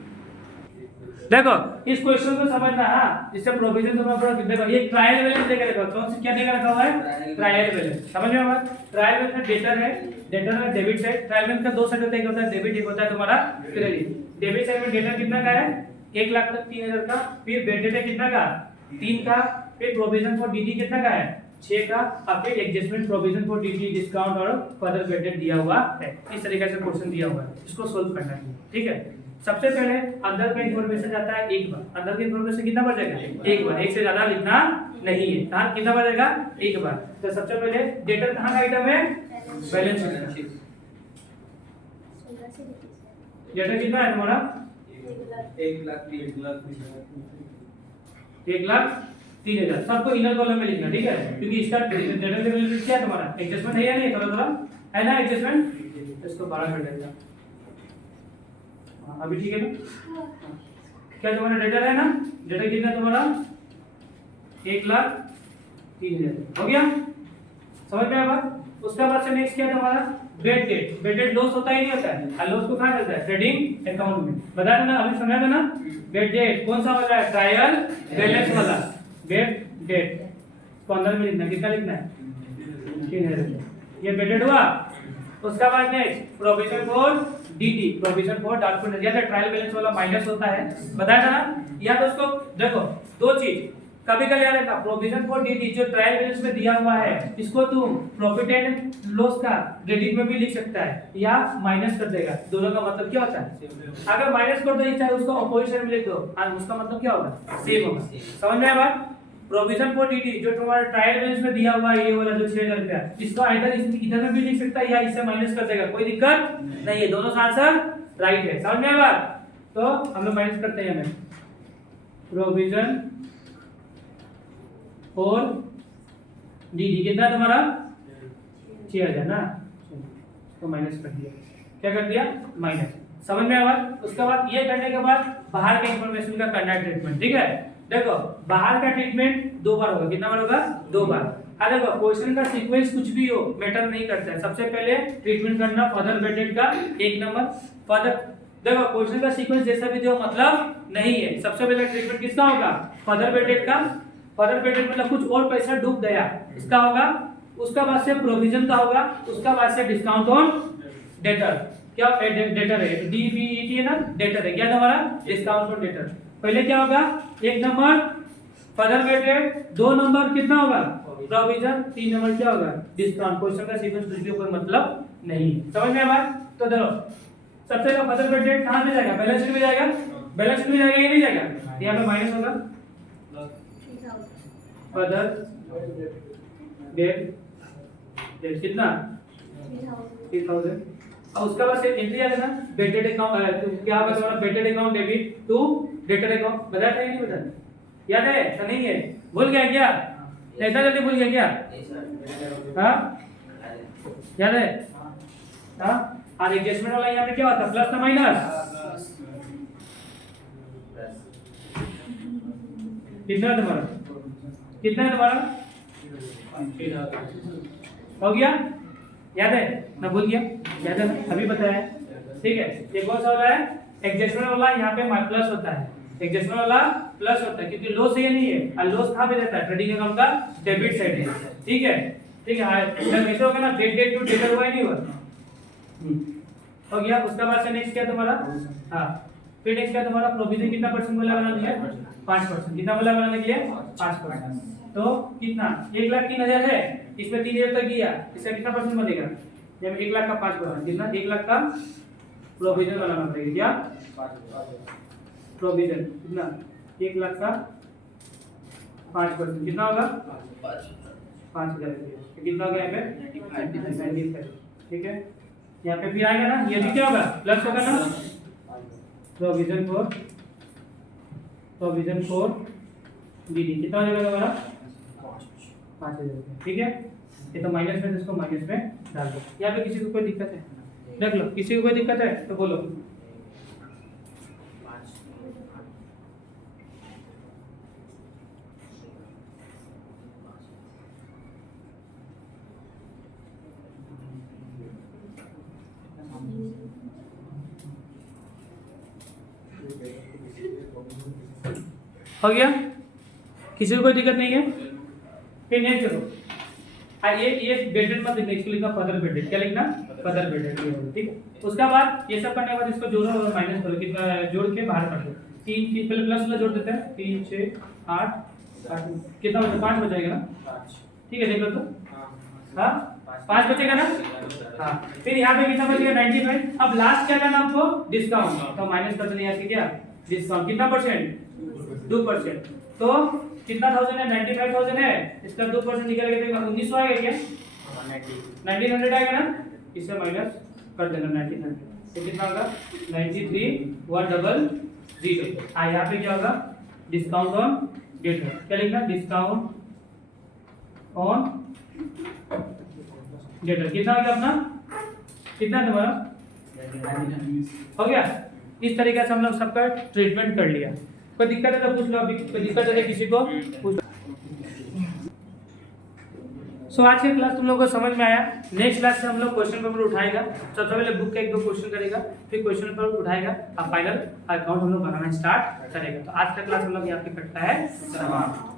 देखो इस क्वेश्चन को समझना, हाँ, जिससे प्रोविजन तुम्हारा पूरा, देखो ये ट्रायल बैलेंस देकर रखा, कौन सी क्या देकर रखा हुआ है, ट्रायल बैलेंस। समझ में आ रहा है, ट्रायल बैलेंस में डेटर है, डेटर में डेबिट साइड, ट्रायल बैलेंस का दो साइड होता है, एक होता है डेबिट, एक होता है तुम्हारा क्रेडिट। डेबिट साइड में डेटर कितना का है, 1,03,000 का, फिर बेडेट है कितना का, 3 का, फिर प्रोविजन फॉर डीडी कितना का है, 6 का, और फिर adjustment provision for DD discount और फर्दर बेडेट दिया हुआ है। इस तरीके से क्वेश्चन दिया हुआ है, इसको सोल्व करना है, ठीक है। सबसे पहले अंदर का इंफॉर्मेशन जाता है एक बार, अंदर का इंफॉर्मेशन कितना बार जाएगा, एक बार, एक से ज्यादा लिखना नहीं है। कहां कितना बार जाएगा, एक बार। तो सबसे पहले डेटर कहां का आइटम है, बैलेंस शीट। डेटर कितना है तुम्हारा, 1,03,000। सबको इनर कॉलम में लिखना, ठीक है, क्योंकि इसका डेटर लेवल क्या है तुम्हारा, एडजस्टमेंट है या नहीं, थोड़ा है ना एडजस्टमेंट, इसको 12 कर देगा। अभी ठीक है ना, क्या तुम्हारा डेटर है ना, डेटर कितना है तुम्हारा, 1,03,000 हो गया, समझ में आया। उसके बाद से नेक्स्ट क्या है तुम्हारा, bed date. Bed date loss होता ही नहीं होता है, और लॉस को कहाँ चलता है, ट्रेडिंग अकाउंट में, बताया ना, अभी समझा था ना। बेड डेट कौन सा वाला है, ट्रायल बैलेंस वाला, बेड डेट 15 में लिखना, कितना लिखना है, 3,000, ये बेड डेट हुआ। उसका बाद next provision for DD, provision for doubtful, या ट्रायल बैलेंस वाला माइनस होता है, बताया था ना। या तो उसको देखो दो चीज कभी कभी याद रखना, प्रोविजन फॉर डीडी जो ट्रायल बैलेंस में दिया हुआ है, इसको तुम प्रॉफिट एंड लॉस का क्रेडिट में भी लिख सकता है या माइनस कर देगा, दोनों का मतलब क्या होता है। अगर माइनस कर दो चाहे उसको अपोजिशन में लिख दो, और उसका मतलब क्या होगा, सेम होगा। समझ में आया बात। प्रोविजन फॉर डीडी जो तुम्हारा ट्रायल बैलेंस में दिया हुआ है, ये वाला जो 6,000 रुपया, इसको आइदर इधर में भी लिख सकता है या इससे माइनस कर देगा, कोई दिक्कत नहीं है, दोनों का आंसर राइट है। समझ में आया बात। तो हम लोग माइनस करते हैं, हमें प्रोविजन फॉर डीडी कितना तुम्हारा 6,000 ना, तो माइनस कर दिया, क्या कर दिया, माइनस। समझ में आया। उसके बाद ये करने के बाद बाहर के इंफॉर्मेशन का करना ट्रीटमेंट, ठीक है। देखो बाहर का ट्रीटमेंट 2 बार होगा, कितना बार होगा, 2 बार। देखो क्वेश्चन का सीक्वेंस कुछ भी हो मैटर नहीं करता है, सबसे पहले ट्रीटमेंट करना फर्दर बेडेड का 1 नंबर, फर्दर देखो क्वेश्चन का सीक्वेंस जैसा भी दो मतलब नहीं है, सबसे पहले ट्रीटमेंट किसका होगा, फर्दर बेडेड का। फर्दर बेडेड मतलब कुछ और पैसा डूब गया इसका होगा, उसका बाद से प्रोविजन का होगा, उसका बाद से डिस्काउंट ऑन डेटर, क्या डेटर है, डीबीईटी है ना, डेटर है, क्या हमारा डिस्काउंट ऑन डेटर। पहले क्या होगा, 1 नंबर फर्दर बेडेड, 2 नंबर कितना होगा प्रोविजन, 3 नंबर क्या होगा डिस्काउंट। क्वेश्चन का सीक्वेंस कुछ भी कोई मतलब नहीं, समझ में आया बात। तो देखो सबसे पहले फर्दर बेडेड कहां पे जाएगा, बैलेंस शीट में जाएगा, बैलेंस शीट में जाएगा या नहीं जाएगा, यहां पे माइनस होगा फर्दर डेट कितना 3,000, और उसका बाद से एंट्री आ जाना बेडेड अकाउंट, क्या होगा तुम्हारा bad debt account debit to debtor account, बताया था नहीं बताया, याद है तो नहीं है, भूल गया क्या, ऐसा जल्दी भूल गया क्या, हाँ याद है, हाँ। और एडजस्टमेंट वाला यहाँ पे क्या होता है, प्लस ना माइनस, कितना है तुम्हारा, कितना है तुम्हारा, हो गया, याद है ना, भूल गया, याद है ना, अभी बताया, ठीक है। ये कौन सा वाला है, एडजस्टमेंट वाला, यहाँ पे प्लस होता है, एडजस्टमेंट वाला प्लस होता है क्योंकि लॉस है नहीं है, और लॉस कहाँ पे रहता है, ट्रेडिंग अकाउंट का डेबिट साइड है, ठीक है, ठीक है। जब ऐसे होगा ना डेट टू डेटर हुआ नहीं हुआ, हो गया। उसके बाद से नेक्स्ट क्या तुम्हारा, हाँ फिर नेक्स्ट क्या तुम्हारा प्रोविजन कितना परसेंट बोला बनाने के लिए, 5%। कितना बोला बनाने के लिए 5%। तो कितना 1,03,000 है, इसमें 3,000 तक गया, इसका कितना परसेंट बनेगा, जब 1 लाख का 5%, कितना 1 लाख का प्रोविजन बनाना पड़ेगा, क्या प्रोविजन कितना 1 लाख का 5%, कितना होगा 5,000 रुपये, कितना हो गया यहाँ पे 95। ठीक है, यहाँ पे फिर आएगा ना, ये भी क्या होगा प्लस होगा ना, प्रोविजन फॉर डीडी कितना हो जाएगा हमारा 5,000 रुपये। ठीक है, ये तो माइनस में, इसको माइनस में डाल दो। यहाँ पे किसी को कोई दिक्कत है, देख लो किसी को कोई दिक्कत है तो बोलो। हो गया, किसी को कोई दिक्कत नहीं है। फिर नेक्स्ट करो, ये बेडेड मत लिखना, इसको लिखना फर्दर बेडेड, क्या लिखना फर्दर बेडेड। ठीक है, उसके बाद ये सब करने के बाद इसको जोड़ो और माइनस करो, कितना जोड़ के बाहर कर दो। 3 पहले प्लस वाला जोड़ देते हैं, 3 6 8 कितना बचा, 5 बचेगा ना। ठीक है, देख लो तो, हाँ 5 बचेगा ना, हाँ। फिर यहाँ पे कितना बचेगा 95। अब लास्ट क्या करना आपको, डिस्काउंट, तो माइनस कर देना यहाँ से, क्या डिस्काउंट कितना परसेंट 2%। तो कितना 1000 है, 95,000 है, इसका 2% निकल के देखो 1900 आएगा क्या, 1900 आएगा ना, इससे माइनस कर देना 1900, तो कितना होगा 93,100। यहाँ पे क्या होगा डिस्काउंट ऑन डेटर, क्या लिखना डिस्काउंट ऑन डेटर, कितना हो गया अपना, कितना तुम्हारा हो गया। इस तरीके से हम लोग सबका ट्रीटमेंट कर लिया। कोई दिक्कत है तो पूछ लो, अभी कोई दिक्कत है किसी को पूछ लो। सो आज की क्लास तुम लोगों को समझ में आया। नेक्स्ट क्लास से हम लोग क्वेश्चन पेपर उठाएगा, सबसे पहले बुक का 1-2 क्वेश्चन करेगा, फिर क्वेश्चन पेपर उठाएगा, अब फाइनल अकाउंट हम लोग बनाना स्टार्ट करेगा। तो आज का क्लास हम लोग यहाँ पे करता है समाप्त।